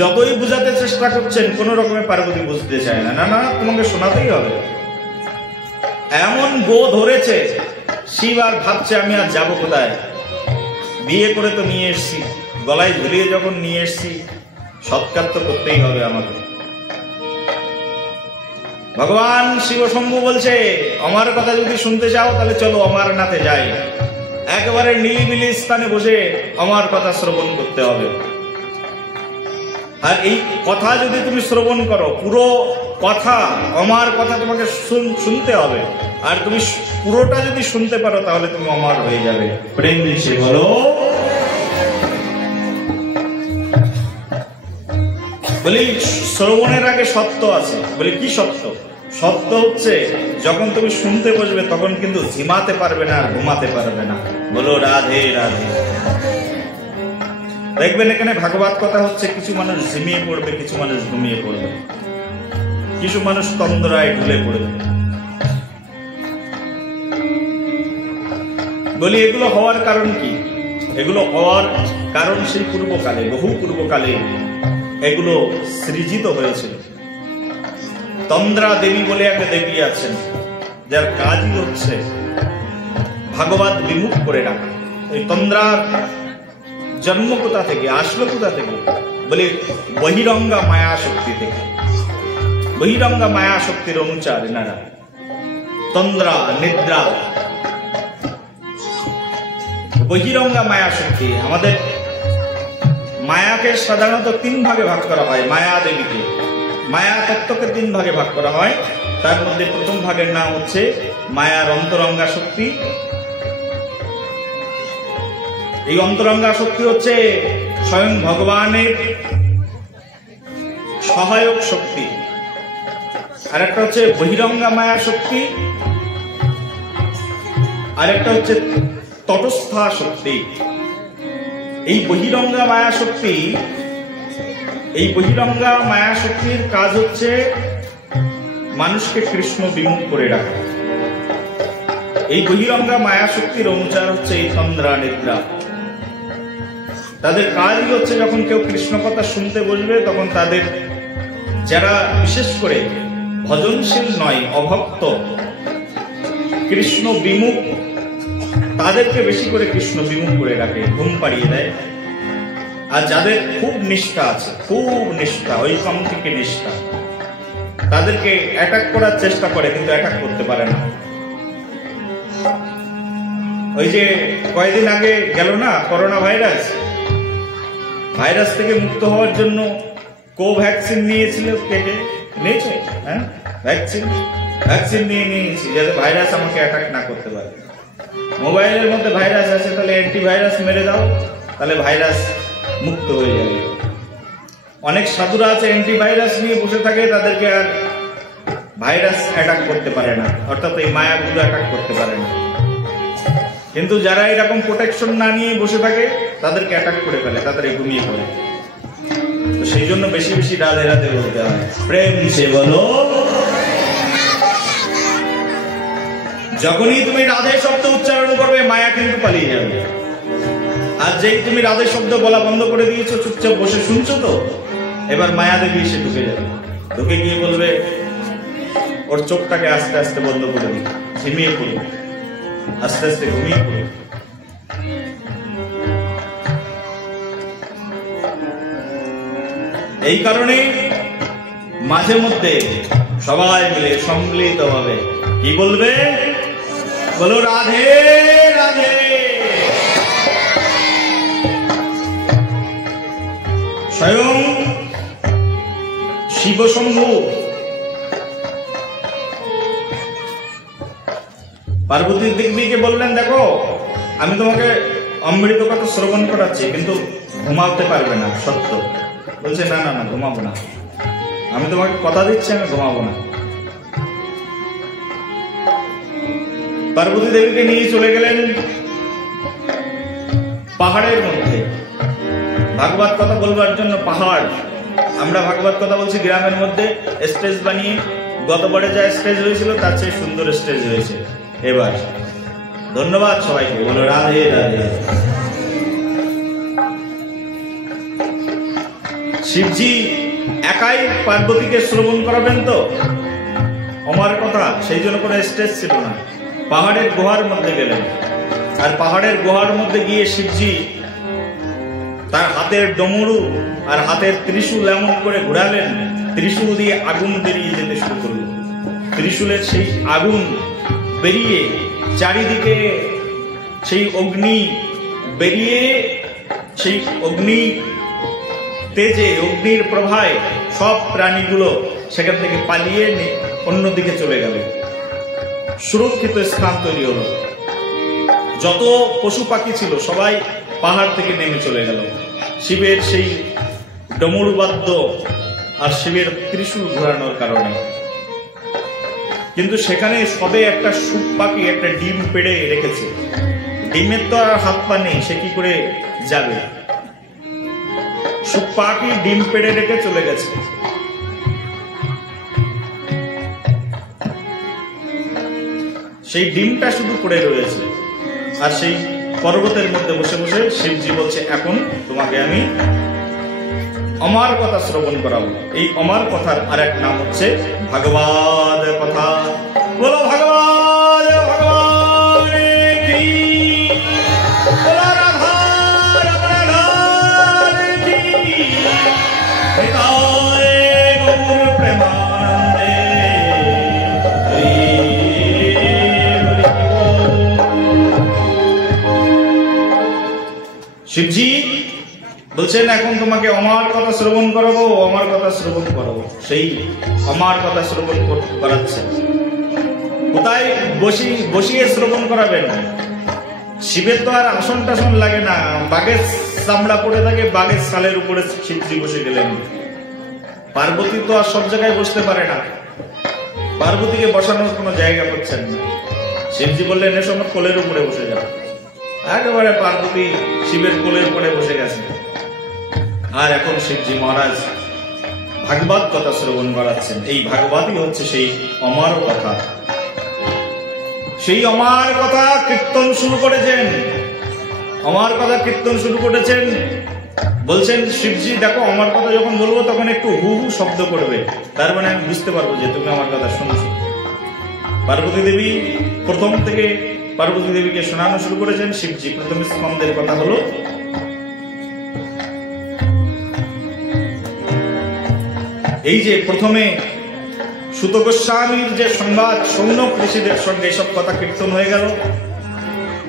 যতই বুঝাতে চেষ্টা করছেন কোন রকমে পার্বতী বুঝতে চায় না। না না তোমাকে শোনাতেই হবে। এমন গো ধরেছে শিব আর ভাবছে আমি আর যাবো কোথায়? বিয়ে করে তো নিয়ে এসছি, গলায় ঝুলিয়ে যখন নিয়ে এসছি সৎকার তো করতেই হবে আমাকে। ভগবান শিব শম্ভু বলছে, আমার কথা যদি শুনতে চাও তাহলে চলো অমরনাথে যাই, একেবারে নিরিবিলি স্থানে বসে আমার কথা শ্রবণ করতে হবে। আর এই কথা যদি তুমি শ্রবণ করো, পুরো কথা, আমার কথা তোমাকে শুনতে হবে, আর তুমি পুরোটা যদি শুনতে পারো তাহলে তুমি অমর হয়ে যাবে। প্রেম দিছে বলো। বলি শ্রবণের আগে সত্য আছে। বলি কি সত্য? সত্য হচ্ছে যখন তুমি শুনতে বসবে তখন কিন্তু ঝিমাতে পারবে না আর ঘুমাতে পারবে না। বলো রাধে রাধে। দেখবেন এখানে ভাগবত কথা হচ্ছে, কিছু মানুষ ঝিমিয়ে পড়বে, কিছু মানুষ ঘুমিয়ে পড়বে, কিছু মানুষ তন্দ্রায় ঢুলে পড়বে। বলি এগুলো হওয়ার কারণ কি? এগুলো হওয়ার কারণ সেই পূর্বকালে, বহু পূর্বকালে এগুলো সৃজিত হয়েছিল। তন্দ্রা দেবী বলে একটা দেবী আছেন, যার কাজই হচ্ছে ভাগবত বিমুখ করে রাখা। এই তন্দ্রার জন্ম কোথা থেকে, আসলো কোথা থেকে? বলে বহিরঙ্গা মায়া শক্তি থেকে। বহিরঙ্গা মায়া শক্তির অনুচার এনারা। তন্দ্রা, নিদ্রা, বহিরঙ্গা মায়া শক্তি। আমাদের মায়াকে সাধারণত তিন ভাগে ভাগ করা হয়। মায়া দেবীকে, মায়া তত্ত্বকে তিন ভাগে ভাগ করা হয়। তার মধ্যে প্রথম ভাগের নাম হচ্ছে মায়ার অন্তরঙ্গা শক্তি। এই অন্তরঙ্গা শক্তি হচ্ছে স্বয়ং ভগবানের সহায়ক শক্তি। আর একটা হচ্ছে বহিরঙ্গা মায়া শক্তি, আর একটা হচ্ছে তটস্থা শক্তি। এই বহিরঙ্গা মায়া শক্তি, এই বহিরঙ্গা মায়া শক্তির কাজ হচ্ছে মানুষকে কৃষ্ণ বিমুখ করে রাখা। এই বহিরঙ্গা মায়া শক্তির অনুচার হচ্ছে এই তন্দ্রা, নিদ্রা। তাদের কাজই হচ্ছে যখন কেউ কৃষ্ণ কথা শুনতে বসবে তখন তাদের, যারা বিশেষ করে ভজনশীল নয়, অভক্ত, কৃষ্ণ বিমুখ, তাদেরকে বেশি করে কৃষ্ণ বিমুখ করে রাখে, ঘুম পাড়িয়ে দেয়। আর যাদের খুব নিষ্ঠা আছে, খুব নিষ্ঠা, ঐকান্তিক নিষ্ঠা, তাদেরকে অ্যাটাক করার চেষ্টা করে কিন্তু অ্যাটাক করতে পারে না। ওই যে কয়েকদিন আগে গেল না করোনা ভাইরাস, ভাইরাস থেকে মুক্ত হওয়ার জন্য কোভ্যাক্সিন নিয়েছিল। কে কে নিয়েছে? হ্যাঁ, ভ্যাকসিন নিয়েছি যাতে ভাইরাস আমাকে অ্যাটাক না করতে পারে। মোবাইলের মধ্যে ভাইরাস আছে, তাহলে অ্যান্টিভাইরাস মেরে দাও, তাহলে ভাইরাস মুক্ত হয়ে যাবে। অনেক সাধুরা আছে অ্যান্টিভাইরাস নিয়ে বসে থাকে, তাদেরকে আর ভাইরাস অ্যাটাক করতে পারে না, অর্থাৎ এই মায়াগুলো অ্যাটাক করতে পারে না। কিন্তু যারা এরকম প্রোটেকশন না নিয়ে বসে থাকে তাদেরকে অ্যাটাক করে ফেলে, তাদের ঘুমিয়ে পড়ে। তো সেই জন্য বেশি বেশি রাধে রাধে বলতে হয়। প্রেম সে বলো। যখনই তুমি রাধে শব্দ উচ্চারণ করবে মায়া কিন্তু পালিয়ে যাবে। আর যেই তুমি রাধে শব্দ বলা বন্ধ করে দিয়েছো, চুপচাপ বসে শুনছো, তো এবার মায়া দেবী এসে ঢুকে যাবে। ঢুকে গিয়ে বলবে, ওর চোখটাকে আস্তে আস্তে বন্ধ করে দিই, ঝিমিয়ে পড়বে, আস্তে আস্তে ঘুমিয়ে পড়বে। এই কারণে মাঝে মধ্যে সবাই মিলে সম্মিলিত ভাবে কি বলবে? বলো রাধে রাধে। স্বয়ং শিব শম্ভু পার্বতী দেবীকে বললেন, দেখো আমি তোমাকে অমৃত কথা শ্রবণ করাচ্ছি, কিন্তু ঘুমাতে পারবে না। সত্য বলছে, না না না, ঘুমাবো না, আমি তোমাকে কথা দিচ্ছি আমি ঘুমাবো না। পার্বতী দেবীকে নিয়ে চলে গেলেন পাহাড়ের মধ্যে ভাগবত কথা বলবার জন্য। পাহাড়, আমরা ভাগবত কথা বলছি গ্রামের মধ্যে স্টেজ বানিয়ে। গতবারে যা স্টেজ হয়েছিল তার চেয়ে সুন্দর স্টেজ হয়েছে এবার। ধন্যবাদ সবাইকে, বলো রাধে রাধে। শিবজি একাই পার্বতীকে শ্রবণ করাবেন তো আমার কথা, সেই জন্য কোনো স্টেজ ছিল না। পাহাড়ের গুহার মধ্যে গেলেন, আর পাহাড়ের গুহার মধ্যে গিয়ে শিবজি তার হাতের ডমরু আর হাতের ত্রিশূল এমন করে ঘোরালেন, ত্রিশূল দিয়ে আগুন বেরিয়ে যেতে শুরু করল। ত্রিশূলের সেই আগুন বেরিয়ে চারিদিকে সেই অগ্নি বেরিয়ে সেই অগ্নি তেজে অগ্নির প্রভায় সব প্রাণীগুলো সেখান থেকে পালিয়ে অন্যদিকে চলে গেল। সুরক্ষিত স্থান তৈরি হলো। যত পশু পাখি ছিল সবাই পাহাড় থেকে নেমে চলে গেল শিবের সেই ডমরুবাদ্য আর শিবের ত্রিশূল ঘোরানোর কারণে। কিন্তু সেখানে সবে একটা শুক পাখি একটা ডিম পেড়ে রেখেছে। ডিমের তো আর হাত পা নেই, সে কি করে যাবে? শুক পাখি ডিম পেড়ে রেখে চলে গেছে। সেই ডিমটা শুধু পড়ে রয়েছে। আর সেই পর্বতের মধ্যে বসে বসে শিবজি বলছে, এখন তোমাকে আমি আমার কথা শ্রবণ করাবো। এই আমার কথার আর এক নাম হচ্ছে ভাগবত কথা। বলো ভগবান ভগবান কি, বলো রাধা রাধার কি, হৃদয়ে গৌর প্রেমানন্দে। শিবজি বলছেন, এখন তোমাকে আমার কথা শ্রবণ করাবো, আমার কথা শ্রবণ করাবো। সেই আমার কথা শ্রবণ করাচ্ছেন। কোথায় বসিয়ে শ্রবণ করাবেন? শিবের তো আর আসন টাসন লাগে না, বাঘের চামড়া পড়ে থাকে, বাঘের ছালের উপরে শিবজি বসে গেলেন। পার্বতী তো আর সব জায়গায় বসতে পারে না, পার্বতীকে বসানোর কোনো জায়গা পাচ্ছেন না। শিবজি বললেন, এসো আমার কোলের উপরে বসে যাও। একেবারে পার্বতী শিবের কোলের উপরে বসে গেছে। আর এখন শিবজি মহারাজ ভাগবত কথা শ্রবণ করাচ্ছেন। এই ভাগবতই হচ্ছে সেই অমর কথা। সেই অমর কথা কীর্তন শুরু করেছেন, অমর কথা কীর্তন শুরু করেছেন। বলছেন শিবজি, দেখো আমার কথা যখন বলবো তখন একটু হু হু শব্দ করবে, তার মানে আমি বুঝতে পারবো যে তুমি আমার কথা শুনছো। পার্বতী দেবী প্রথম থেকে পার্বতী দেবীকে শোনানো শুরু করেছেন। শিবজি প্রথম স্কন্ধের কথা হলো, এই যে প্রথমে সুত গোস্বামীর যে সংবাদ, সৌনক ঋষিদের সঙ্গে এসব কথা কীর্তন হয়ে গেল।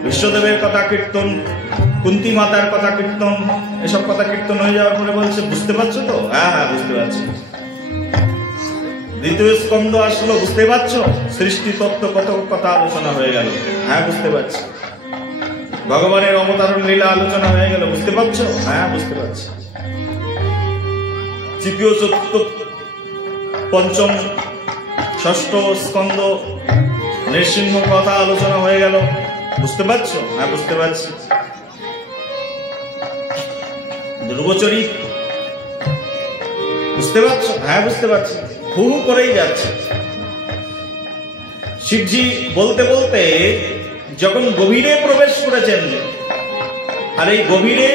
বিশ্বদেবের কথা কীর্তন, কুন্তী মাতার কথা কীর্তন, এসব কথা কীর্তন হয়ে যাওয়ার পরে বলছে, বুঝতে পারছো তো? হ্যাঁ হ্যাঁ বুঝতে পারছি। দ্বিতীয় স্কন্ধ আসলো, বুঝতে পারছো? সৃষ্টি তত্ত্ব কত কথা আলোচনা হয়ে গেল। হ্যাঁ বুঝতে পারছি। ভগবানের অবতারণ লীলা আলোচনা হয়ে গেল, বুঝতে পারছো? হ্যাঁ বুঝতে পারছি। তৃতীয় চতুর্থ পঞ্চম ষষ্ঠ স্কন্ধ নৃসিংহ কথা আলোচনা হয়ে গেল, বুঝতে পারছো? হ্যাঁ বুঝতে পারছি। ধ্রুবচরিত বুঝতে পারছো? হ্যাঁ বুঝতে পারছি। হু হু করেই যাচ্ছে। শিবজি বলতে বলতে যখন গভীরে প্রবেশ করেছেন, আর এই গভীরে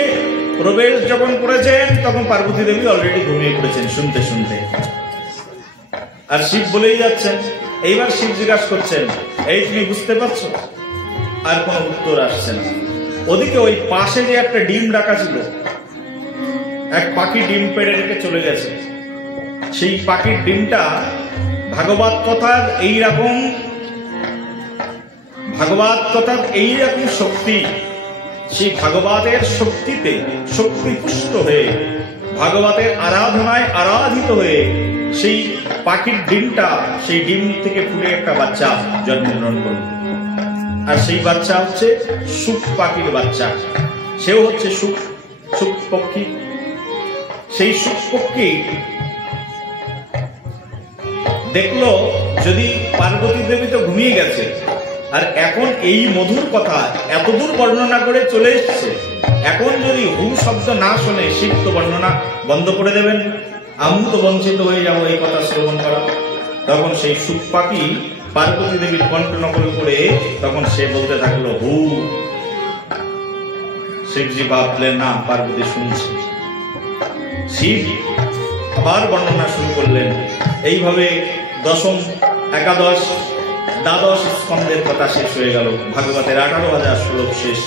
প্রবেশ যখন করেছেন তখন পার্বতী দেবী অলরেডি ঘুমিয়ে পড়েছেন শুনতে শুনতে। আর শিব বলেই যাচ্ছেন। এইবার শিব জিজ্ঞাসা করছেন, এই তুমি বুঝতে পারছো? আর কোনো উত্তর আসছে না। ওদিকে ওই পাশে যে একটা ডিম রাখা ছিল, এক পাখি ডিম পেড়ে রেখে চলে গেছে। সেই পাখির ডিমটা ভাগবত কথার এইরকম শক্তি, সেই ভাগবতের শক্তিতে শক্তিপুষ্ট হয়ে ভাগবতের আরাধনায় আরাধিত হয়ে সেই পাখির ডিমটা, সেই ডিম থেকে ফুটে একটা বাচ্চা জন্মগ্রহণ করবে। আর সেই বাচ্চা হচ্ছে শুক পাখির বাচ্চা। সেও হচ্ছে শুক পক্ষী। সেই শুক পক্ষী দেখলো, যদি পার্বতী দেবী তো ঘুমিয়ে গেছে, আর এখন এই মধুর কথা এতদূর বর্ণনা করে চলে এসছে, এখন যদি হু শব্দ না শোনে শিব তো বর্ণনা বন্ধ করে দেবেন, আমি তো বঞ্চিত হয়ে যাবো এই কথা শ্রবণ করা। তখন সেই শুক পাখি পার্বতী দেবীর কণ্ঠ নকল করে তখন সে বলতে থাকলো হু। শিবজি ভাবলেন না পার্বতী শুনছে। শিব আবার বর্ণনা শুরু করলেন। এইভাবে দশম, একাদশ, দ্বাদশ স্কন্ধের কথা শেষ হয়ে গেল। ভাগবতের 18,000 শ্লোক শেষ।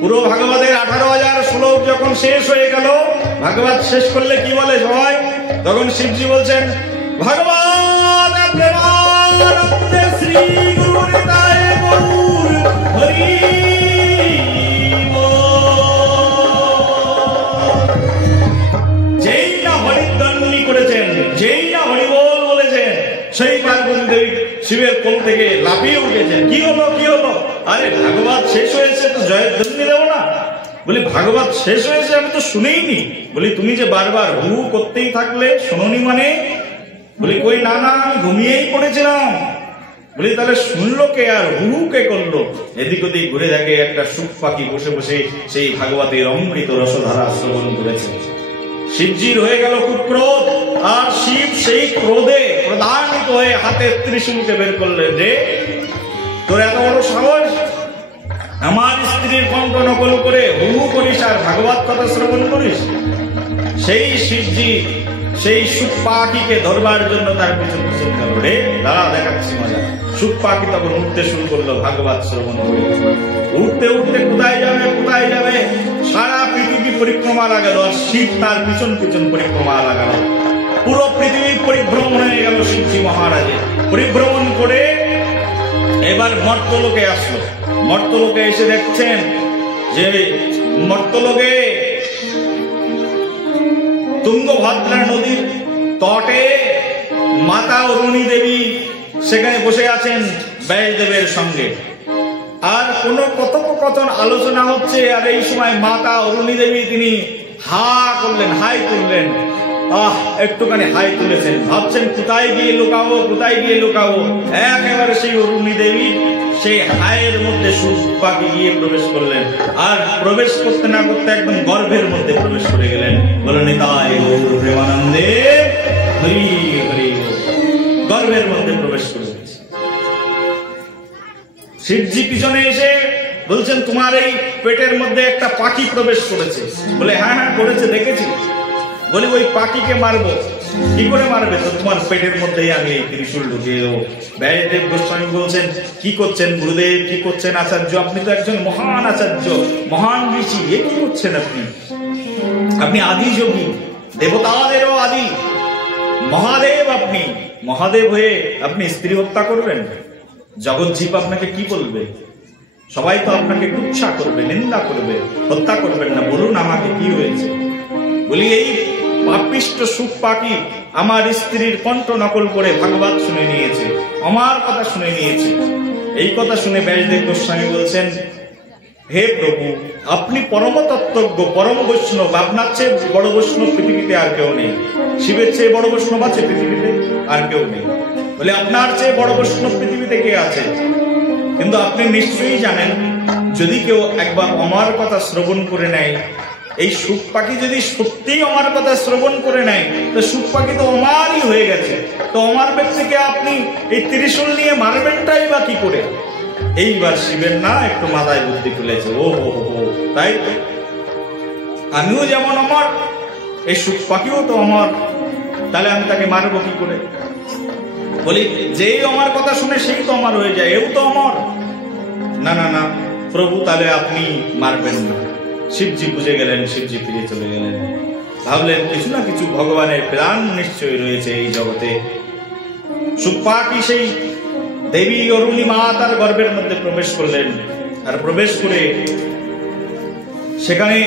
পুরো ভাগবতের 18,000 শ্লোক যখন শেষ হয়ে গেল, ভাগবত শেষ করলে কি বলে সবাই? তখন শিবজি বলছেন, ভাগবত প্রেমানন্দে শ্রী গুরু নিতাই গৌর হরি। যেই না হরিধ্বনি করেছেন, যেই না হরিবোল বলেছেন, সেই পার্বতী দেবী শিবের কোল থেকে লাফিয়ে উঠেছেন। কি হলো, কি হলো? আরে ভাগবত শেষ হয়েছে, তো জয়ধ্বনি দেবো না? বলি ভাগবত শেষ হয়েছে, আমি তো শুনেইনি। বলি তুমি যে বারবার হু করতেই থাকলে, শোনোনি মানে? বলি কই না না, আমি ঘুমিয়েই পড়েছিলাম। বলি তাহলে শুনলো কে আর হু কে করলো? এদিক ওদিক ঘুরে দেখে একটা সুখ পাখি বসে বসে সেই ভাগবতের অমৃত রসধারা শ্রবণ করেছে। শিবজির হয়ে গেল খুব ক্রোধ, আর শিব সেই ক্রোধে প্রধানিত হয়ে হাতে ত্রিশূলকে বের করলেন। রে তোর এত বড় সাহস, আমার স্ত্রীর কণ্ঠ নকল করে হু করিস আর ভাগবত কথা শ্রবণ করিস? সেই শিবজি সেই সুখ পাখিকে ধরবার জন্য তার পিছন পিছন গেল। রে দাঁড়া, দেখাচ্ছি মজা। সুখ পাখি তখন উঠতে শুরু করলো ভাগবত শ্রবণ করে। উঠতে উঠতে কোথায় যাবে, কোথায় যাবে? সারা পৃথিবী পরিক্রমা লাগালো, আর শিব তার পিছন পিছন পরিক্রমা লাগালো। পুরো পৃথিবী পরিভ্রমণ হয়ে গেল শিবজি মহারাজের। পরিভ্রমণ করে এবার মর্তলোকে আসলো। মর্তলোকে এসে দেখছেন যে মর্তলোকে তুঙ্গভদ্রা নদীর তটে মাতা অরুণী দেবী সেখানে বসে আছেন ব্যাসদেবের সঙ্গে। আর কোন কথোপকথন আলোচনা হচ্ছে, আর এই সময় মাতা অরুণী দেবী তিনি হা করলেন, হাই তুললেন। একটুখানি হাই তুলেছেন, ভাবছেন কোথায় গিয়ে লুকাবো, কোথায় গিয়ে লুকাবো। একেবারে সেই অরুণী দেবী সেই হায়ের মধ্যে সুখ পাখি গিয়ে প্রবেশ করলেন। আর প্রবেশ করতে না করতে একদম গর্ভের মধ্যে প্রবেশ করে গেলেন। বলেন নিতাই গৌর প্রেমানন্দে হরি হরি। গর্ভের মধ্যে প্রবেশ করে গেছে। শিবজি পিছনে এসে বলছেন তোমার এই পেটের মধ্যে একটা পাখি প্রবেশ করেছে। বলে হ্যাঁ হ্যাঁ করেছে, দেখেছি। বলি ওই পাখিকে মারবো। কি করে মারবে? তো তোমার পেটের মধ্যেই আমি এই ত্রিশূল ঢুকিয়ে দেবো। ব্যাসদেব গোস্বামী বলছেন কি করছেন গুরুদেব, কি করছেন আচার্য? আপনি তো একজন মহান আচার্য, মহান ঋষি, এ কি করছেন আপনি? আপনি আদি যোগী, দেবতাদেরও আদি মহাদেব। আপনি মহাদেব হয়ে আপনি স্ত্রী হত্যা করবেন? জগৎজীব আপনাকে কি বলবে? সবাই তো আপনাকে কুৎসা করবে, নিন্দা করবে। হত্যা করবেন না, বলুন আমাকে কি হয়েছে? বলি এই পাপিষ্ট সুখ পাখি আমার স্ত্রীর কণ্ঠ নকল করে ভাগবত শুনে নিয়েছে, আমার কথা শুনে নিয়েছে। এই কথা শুনে ব্যাসদেব গোস্বামী বলছেন হে প্রভু, আপনি পরম তত্ত্বজ্ঞ, পরম বৈষ্ণব। আপনার চেয়ে বড় বৈষ্ণব পৃথিবীতে আর কেউ নেই। শিবের চেয়ে বড় বৈষ্ণব আছে পৃথিবীতে? আর কেউ নেই। বলে আপনার চেয়ে বড় বৈষ্ণব পৃথিবীতে কে আছে? কিন্তু আপনি নিশ্চয়ই জানেন, যদি কেউ একবার আমার কথা শ্রবণ করে নেয়, এই সুখ পাখি যদি সত্যি আমার কথা শ্রবণ করে নেয়, তো সুখ পাখি তো আমারই হয়ে গেছে। তো আমার ব্যক্তিকে আপনি এই ত্রিশূল নিয়ে মারবেনটাই বা কি করে? এইবার শিবের না একটু মাথায় বুদ্ধি খুলেছে। ও হো হো, তাই তো আমিও যেমন আমার, এই সুখ পাখিও তো আমার, তাহলে আমি তাকে মারবো কি করে? বলি যেই আমার কথা শুনে সেই তো আমার হয়ে যায়, এও তো আমার। না না না প্রভু, তাহলে আপনি মারবেন না। শিবজি বুঝে গেলেন, শিবজি ফিরে চলে গেলেন। ভাবলেন কিছু না কিছু ভগবানের প্রাণ নিশ্চয়ই রয়েছে এই জগতে। সুখ পাখি সেই দেবী অরুণী মা তার গর্ভের মধ্যে প্রবেশ করলেন। আর প্রবেশ করে সেখানে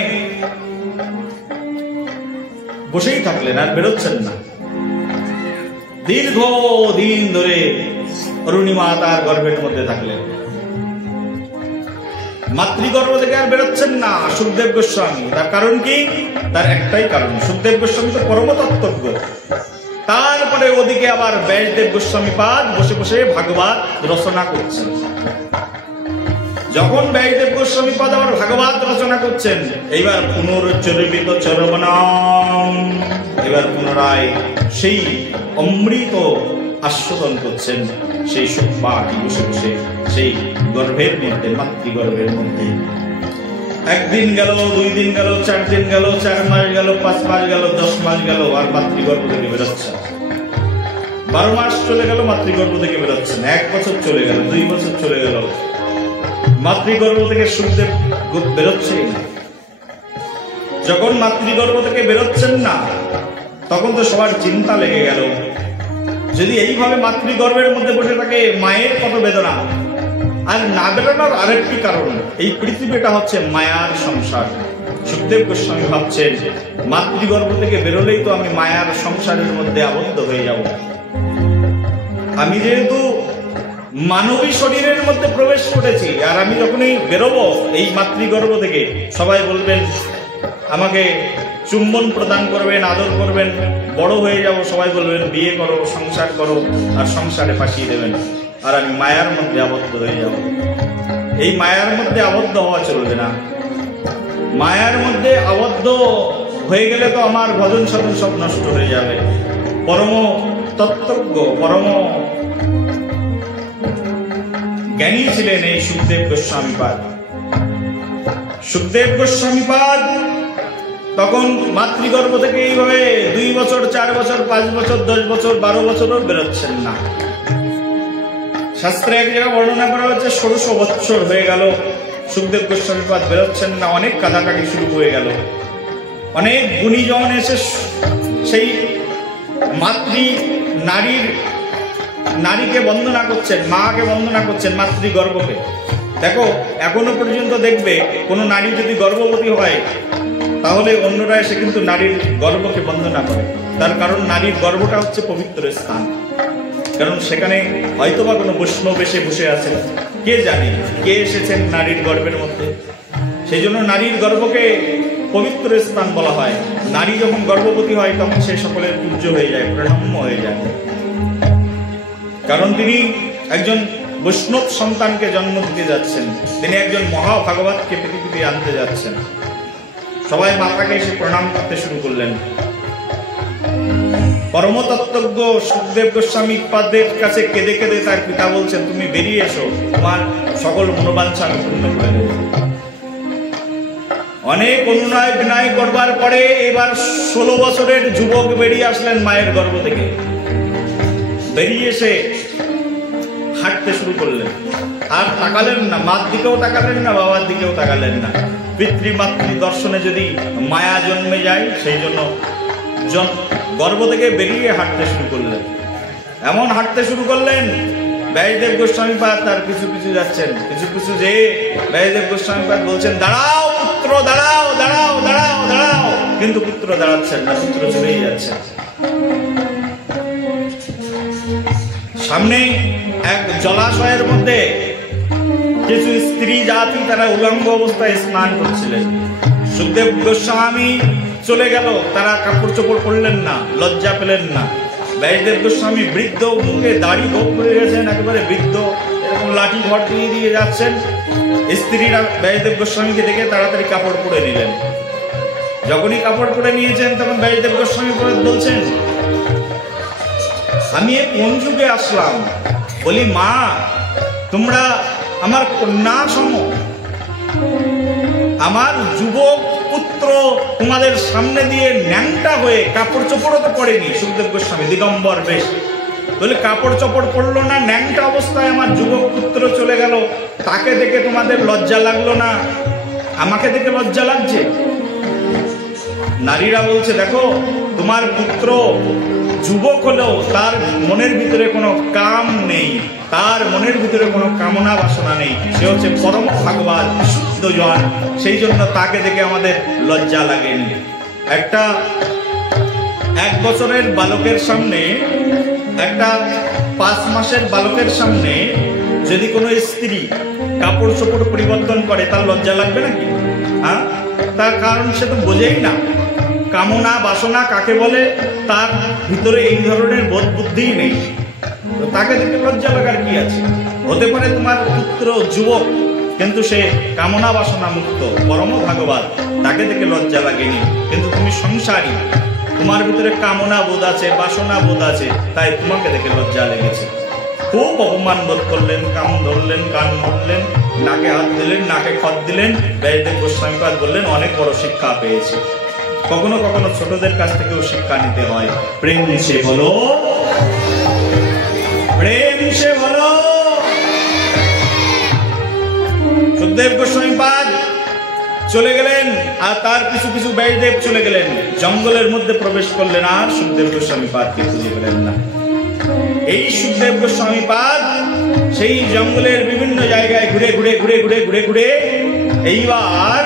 বসেই থাকলেন, আর বেরোচ্ছেন না। দীর্ঘ দিন ধরে অরুণিমা তার গর্ভের মধ্যে থাকলেন। মাতৃগর্ভ থেকে আর বেরোচ্ছেন না সুখদেব গোস্বামী। তার কারণ কি? তার একটাই কারণ, সুখদেব গোস্বামী তো পরম তত্ত্বজ্ঞ। তারপরে ওদিকে আবার ব্যাসদেব গোস্বামী পাদ বসে বসে ভাগবত রচনা করছেন। যখন ব্যাসদেব গোস্বামী পাদ আবার ভাগবত রচনা করছেন, এইবার পুনরুচ্চরিত চরবনাম, এবার পুনরায় সেই অমৃত আস্বাদন করছেন সেই সুখ পাখি বসে বসে সেই গর্ভের মধ্যে, মাতৃগর্ভের মধ্যে। একদিন গেল, 2 দিন গেল, 4 দিন গেল, 4 মাস গেল, 5 মাস গেল, 10 মাস গেল, আর মাতৃগর্ভ থেকে বেরোচ্ছে। 12 মাস চলে গেল, মাতৃগর্ভ থেকে বেরোচ্ছেন। 1 বছর চলে গেল, 2 বছর চলে গেল, মাতৃগর্ভ থেকে সুখদেব বেরোচ্ছেই না। যখন মাতৃগর্ভ থেকে বেরোচ্ছেন না, তখন তো সবার চিন্তা লেগে গেল। যদি এইভাবে মাতৃগর্ভের মধ্যে বসে থাকে, মায়ের কত বেদনা। আর না বেরোনোর আরেকটি কারণ, এই পৃথিবীটা হচ্ছে মায়ার সংসার। সুখদেব গোস্বামী ভাবছেন, মাতৃগর্ভ থেকে বেরোলেই তো আমি মায়ার সংসারের মধ্যে আবদ্ধ হয়ে যাব। আমি যেহেতু মানবী শরীরের মধ্যে প্রবেশ করেছি, আর আমি যখনই বেরোবো এই মাতৃগর্ভ থেকে, সবাই বলবেন আমাকে চুম্বন প্রদান করবেন, আদর করবেন, বড় হয়ে যাব, সবাই বলবেন বিয়ে করো, সংসার করো, আর সংসারে ফাঁসিয়ে দেবেন, আর আমি মায়ার মধ্যে আবদ্ধ হয়ে যাব। এই মায়ার মধ্যে আবদ্ধ হওয়া চলবে না। মায়ার মধ্যে আবদ্ধ হয়ে গেলে তো আমার ভজন সাধন সব নষ্ট হয়ে যাবে। পরম তত্ত্বজ্ঞ, পরম জ্ঞানী ছিলেন এই সুখদেব গোস্বামীপাদ। সুখদেব গোস্বামীপাদ তখন মাতৃগর্ভ থেকে এইভাবে 2 বছর, 4 বছর, 5 বছর, 10 বছর, 12 বছরও বেরোচ্ছেন না। শাস্ত্রে এক জায়গায় বর্ণনা করা হচ্ছে 1600 বছর হয়ে গেল সুখদেব গোস্বামীপাদ বেরোচ্ছেন না। অনেক কাঁদাকাটি শুরু হয়ে গেল। অনেক গুণীজন এসে সেই নারীকে বন্দনা করছেন, মাকে বন্দনা করছেন, মাতৃগর্ভকে। দেখো, এখনো পর্যন্ত দেখবে কোন নারী যদি গর্ভবতী হয়, তাহলে অন্যরা এসে কিন্তু নারীর গর্ভকে বন্দনা করে। তার কারণ নারীর গর্ভটা হচ্ছে পবিত্র স্থান। কারণ সেখানে হয়তোবা কোনো বৈষ্ণব এসে বসে আছেন, কে জানে কে এসেছেন নারীর গর্ভের মধ্যে। সেই জন্য নারীর গর্ভকে পবিত্র স্থান বলা হয়। নারী যখন গর্ভবতী হয় তখন সে সকলের পূজ্য হয়ে যায়, প্রণম্য হয়ে যায়। কারণ তিনি একজন বৈষ্ণব সন্তানকে জন্ম দিতে যাচ্ছেন, তিনি একজন মহাভাগবতকে পৃথিবীতে আনতে যাচ্ছেন। সবাই মাতাকে এসে প্রণাম করতে শুরু করলেন। পরমতত্ত্বজ্ঞ সুখদেব গোস্বামী পাদের কাছে কেঁদে কেঁদে তার পিতা বলছেন, তুমি বেরিয়ে এসো, তোমার সকল মনোবাঞ্ছা আমি পূর্ণ করে দেব। অনেক অনুনয় বিনয় করবার পরে এবার 16 বছরের যুবক বেরিয়ে আসলেন মায়ের গর্ভ থেকে। বেরিয়ে এসে হাঁটতে শুরু করলেন। আর তাকালেন না, মার দিকেও তাকালেন না, বাবার দিকেও তাকালেন না। পিতৃমাতৃ দর্শনে যদি মায়া জন্মে যায়, সেই জন্য গর্ভ থেকে বেরিয়ে হাঁটতে শুরু করলেন। এমন হাঁটতে শুরু করলেন, ব্যাসদেব গোস্বামীপাদ তার পিছু পিছু যাচ্ছেন। পিছু পিছু যে ব্যাসদেব গোস্বামীপাদ বলছেন, দাঁড়াও পুত্র, দাঁড়াও, দাঁড়াও, দাঁড়াও, দাঁড়াও। কিন্তু পুত্র দাঁড়াচ্ছেন না, পুত্র চলেই যাচ্ছেন। সামনে এক জলাশয়ের মধ্যে কিছু স্ত্রী জাতি তারা উলঙ্গ অবস্থায় স্নান করছিলেন। সুখদেব গোস্বামী চলে গেল, তারা কাপড় চোপড় পরলেন না, লজ্জা পেলেন না। ব্যাসদেব গোস্বামী বৃদ্ধ, মুখে দাড়ি ভোগ করে গেছেন, একেবারে বৃদ্ধ, এরকম লাঠি ঘর দিয়ে যাচ্ছেন। স্ত্রীরা ব্যাসদেব গোস্বামীকে দেখে তাড়াতাড়ি কাপড় পরে নিলেন। যখনই কাপড় পরে নিয়েছেন তখন ব্যাসদেব গোস্বামী বলছেন, আমি কোন যুগে আসলাম? বলি, মা তোমরা আমার কন্যা সম, আমার যুবক পুত্র তোমাদের সামনে দিয়ে ন্যাংটা হয়ে, কাপড় চোপড়ও তো পড়েনি সুখদেব গোস্বামী, দিগম্বর বেশ, বলে কাপড় চোপড় পড়লো না, ন্যাংটা অবস্থায় আমার যুবক পুত্র চলে গেল, তাকে দেখে তোমাদের লজ্জা লাগলো না? আমাকে দেখে লজ্জা লাগছে? নারীরা বলছে, দেখো তোমার পুত্র যুবক হলেও তার মনের ভিতরে কোনো কাম নেই, তার মনের ভিতরে কোনো কামনা বাসনা নেই, সে হচ্ছে পরম ভাগবত শুদ্ধ জন, সেই জন্য তাকে দেখে আমাদের লজ্জা লাগেনি। 1 বছরের বালকের সামনে, একটা 5 মাসের বালকের সামনে যদি কোনো স্ত্রী কাপড় চোপড় পরিবর্তন করে, তার লজ্জা লাগবে নাকি? হ্যাঁ, তার কারণ সে তো বোঝেই না কামনা বাসনা কাকে বলে, তার ভিতরে এই ধরনের বোধ বুদ্ধিই নেই, তাকে দেখে লজ্জা লাগার কি আছে? হতে পারে তোমার পুত্র যুবক, কিন্তু সে কামনা বাসনা মুক্ত, পরম ভাগবত, তাকে দেখে লজ্জা লাগেনি। কিন্তু তুমি সংসারী, তোমার ভিতরে কামনা বোধ আছে, বাসনা বোধ আছে, তাই তোমাকে দেখে লজ্জা লেগেছে। খুব অপমান বোধ করলেন, কান ধরলেন, কান মরলেন, নাকে হাত দিলেন, নাকে খত দিলেন। ব্যাসদেব গোস্বামীপাদ বললেন, অনেক বড় শিক্ষা পেয়েছে। কখনো কখনো ছোটদের কাছ থেকেও শিক্ষা নিতে হয়। প্রেম সে বলো, প্রেম সে বলো। সুখদেব গোস্বামীপাদ চলে গেলেন, আর তার কিছু কিছু ব্যাসদেব চলে গেলেন, জঙ্গলের মধ্যে প্রবেশ করলেন, আর সুখদেব গোস্বামীপাদকে খুঁজে পেলেন না। এই সুখদেব গোস্বামী পাদ সেই জঙ্গলের বিভিন্ন জায়গায় ঘুরে ঘুরে ঘুরে ঘুরে ঘুরে ঘুরে এইবার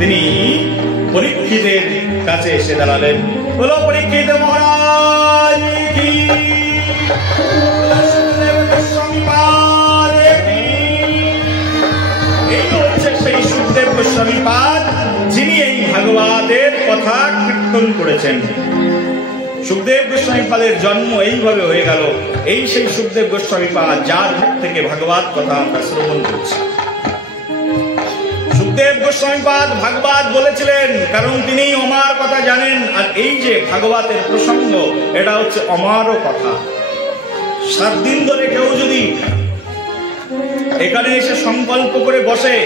তিনি পরীক্ষিতের কাছে এসে দাঁড়ালেন। বলো পরীক্ষিত মহারাজ কি, সুখদেব গোস্বামী পাদ কি। এই হচ্ছে সেই সুখদেব গোস্বামী পাদ যিনি এই ভাগবতের কথা কীর্তন করেছেন। সুখদেব গোস্বামী পাদের জন্ম এইভাবে হয়ে গেল। এই সেই সুখদেব গোস্বামী পাদ যার মুখ থেকে ভাগবত কথা আমরা শ্রবণ করছি। সুখদেব গোস্বামী পাদ ভাগবত বলেছিলেন কারণ তিনি অমার কথা জানেন। আর এই যে ভাগবতের প্রসঙ্গ, এটা হচ্ছে অমারও কথা। 7 দিন ধরে কেউ যদি এখানে এসে সংকল্প করে বসে,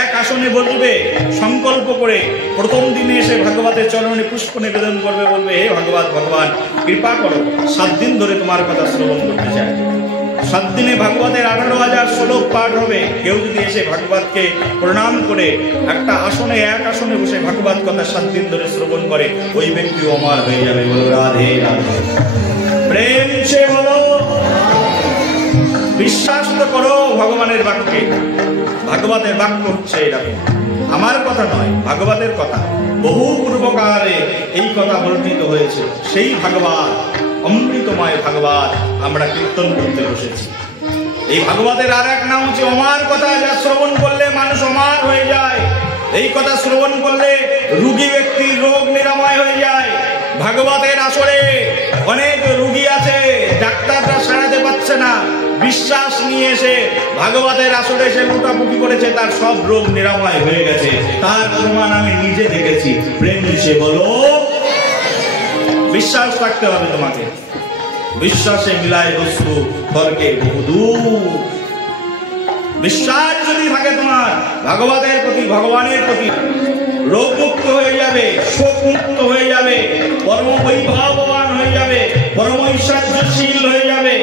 এক আসনে বসবে সংকল্প করে, প্রথম দিনে এসে ভাগবতের চরণে পুষ্প নিবেদন করবে, বলবে হে ভাগবত ভগবান কৃপা করো, 7 দিন ধরে তোমার কথা শ্রবণ করতে চাই। 7 দিনে ভাগবতের 18,000 শ্লোক পাঠ হবে। কেউ যদি এসে ভাগবতকে প্রণাম করে একটা আসনে, এক আসনে বসে ভাগবত কথা 7 দিন ধরে শ্রবণ করে, ওই ব্যক্তি অমর হয়ে যাবে। বলো রাধে রাধে, প্রেম সে বলো। বিশ্বাস তো করো ভগবানের বাক্যে। ভাগবতের বাক্য হচ্ছে এরকম, আমার কথা নয়, ভাগবতের কথা। বহু পূর্বকালে এই কথা বর্ণিত হয়েছে। সেই ভাগবত, অমৃতময় ভাগবত আমরা কীর্তন করতে বসেছি। এই ভাগবতের আর এক নাম হচ্ছে অমার কথা, যা শ্রবণ করলে মানুষ অমার হয়ে যায়। এই কথা শ্রবণ করলে রোগী ব্যক্তির রোগ নিরাময় হয়ে যায়। ভাগবতের আসরে অনেক রোগী আছে, ডাক্তাররা সারাতে পারছে না, বিশ্বাস নিয়ে এসে ভাগবতের আসরে সে মোটামুটি করেছে, তার সব রোগ নিরাময় হয়ে গেছে। তার প্রমাণ আমি নিজে দেখেছি। প্রেম সে বলো। বিশ্বাস রাখতে হবে তোমাকে। বিশ্বাসে মিলায় বস্তু তর্কে বহুদূর। বিশ্বাস যদি থাকে তোমার ভাগবতের প্রতি, ভগবানের প্রতি, রোগ মুক্ত হয়ে যাবে, শোক মুক্ত হয়ে যাবে, পরম বৈভববান হয়ে যাবে, পরম ঐশ্বর্যশীল হয়ে যাবে।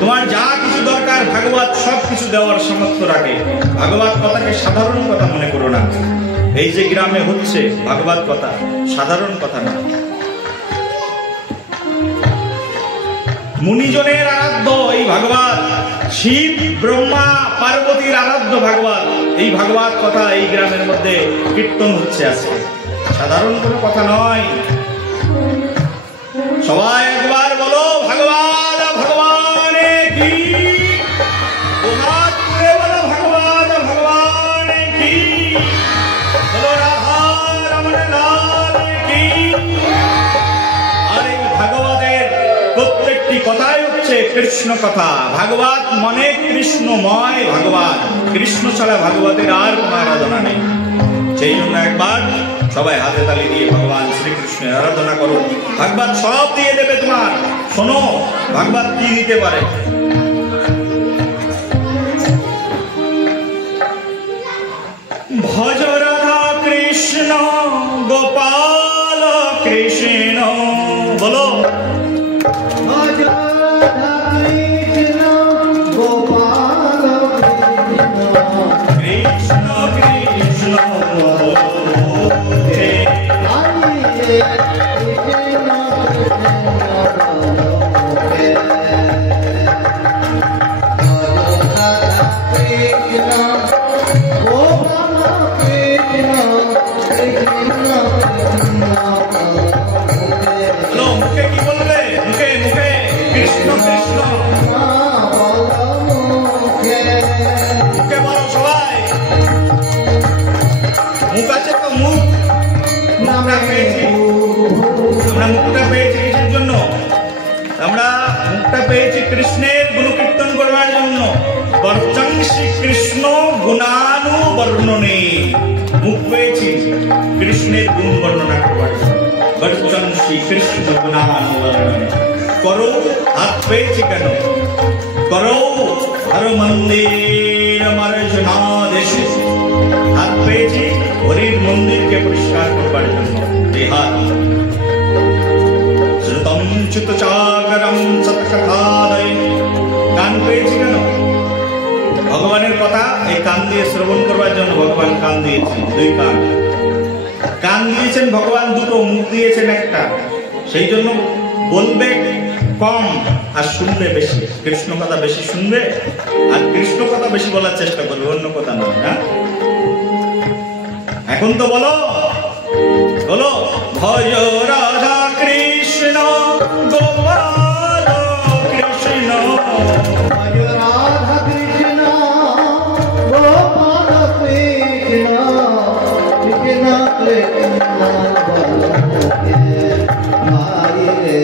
তোমার যা কিছু দরকার ভাগবত সব কিছু দেওয়ার সামর্থ্য রাখে। ভাগবত কথাকে সাধারণ কথা মনে করো না। এই যে গ্রামে হচ্ছে ভাগবত কথা, সাধারণ কথা না। মুনিজনের আরাধ্য এই ভাগবত, শিব ব্রহ্মা পার্বতীর আরাধ্য ভাগবত। এই ভাগবত কথা এই গ্রামের মধ্যে কীর্তন হচ্ছে আজকে, সাধারণ কোনো কথা নয়। সবাই একবার বলো ভাগবত ভগবানে কি, বলো ভাগবত ভগবানে কি, বলো রাধা রমণ লাল কি। আর এই ভাগবতের প্রত্যেকটি কথাই হচ্ছে কৃষ্ণ কথা। ভাগবত মনে কৃষ্ণময় ভাগবত। কৃষ্ণ ছাড়া ভাগবতের আর কোনো আরাধনা নেই। সেই জন্য একবার সবাই হাতে তালি দিয়ে ভগবান শ্রীকৃষ্ণের আরাধনা করো। ভাগবত সব দিয়ে দেবে তোমার। শোনো ভাগবত কি দিতে পারে। ভজ রাধা কৃষ্ণ গোপাল কৃষ্ণ, বলো ভজ রাধা কৃষ্ণ গোপাল কৃষ্ণ কৃষ্ণ মুখে কি বলবে? মুখে মুখে কৃষ্ণ কৃষ্ণ মুখে বলো সবাই। মুখ আছে তো, মুখ আমরা পেয়েছি। আমরা মুখটা পেয়েছি কিসের জন্য? আমরা মুখটা পেয়েছি কৃষ্ণের গুণকীর্তন করবার জন্য। বর্চং শ্রীকৃষ্ণ গুণানুবর্ণনে। মুখ পেয়েছি কৃষ্ণের গুণ বর্ণনা করবার জন্য। বর্চং শ্রীকৃষ্ণ গুণানুবর্ণনে। করো, হাত পেয়েছি কেন? করো হর মন্দির মার্জনাদেশে। হাত পেয়েছি হরির মন্দিরকে পরিষ্কার করবার জন্য। এই হাত। শ্রুতম চ্যুত চাকরম সৎকথালয়ে। কান পেয়েছি কেন? ভগবানের কথা এই কান দিয়ে শ্রবণ করবার জন্য ভগবান কান দিয়েছেন। 2 কান। কান দিয়েছেন ভগবান 2, মুখ দিয়েছেন একটা। সেই জন্য বলবে কম আর শুনবে বেশি। কৃষ্ণ কথা বেশি শুনবে আর কৃষ্ণ কথা বেশি বলার চেষ্টা করবে, অন্য কথা নয়। হ্যাঁ, এখন তো বলো বলো, ভজ রাধা কৃষ্ণ গোপাল কৃষ্ণ, ভজ রাধা কৃষ্ণ গোপাল কৃষ্ণ, কৃষ্ণ কৃষ্ণ ভাই রে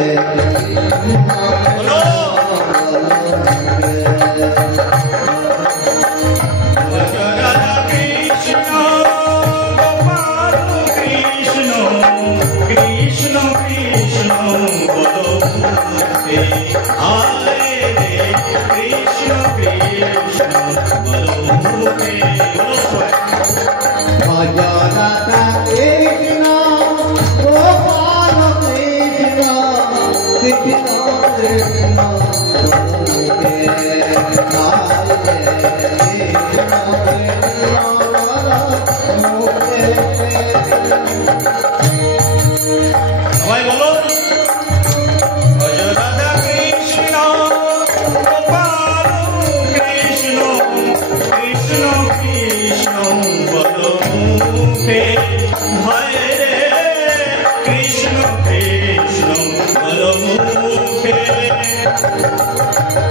বলো ভজ রাধা কৃষ্ণ গোপাল কৃষ্ণ, কৃষ্ণ কৃষ্ণ বলো মুখে, আরে রে কৃষ্ণ কৃষ্ণ বলো মুখে। ভজ রাধা কৃষ্ণ গোপাল কৃষ্ণ, কৃষ্ণ কৃষ্ণ সবাই বলো, ভজ রাধা কৃষ্ণ গোপাল কৃষ্ণ, কৃষ্ণ কৃষ্ণ বলো মুখে, ভয় রে কৃষ্ণ কৃষ্ণ বলো মুখে।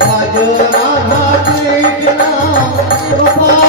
ভজ রাধা কৃষ্ণ গোপাল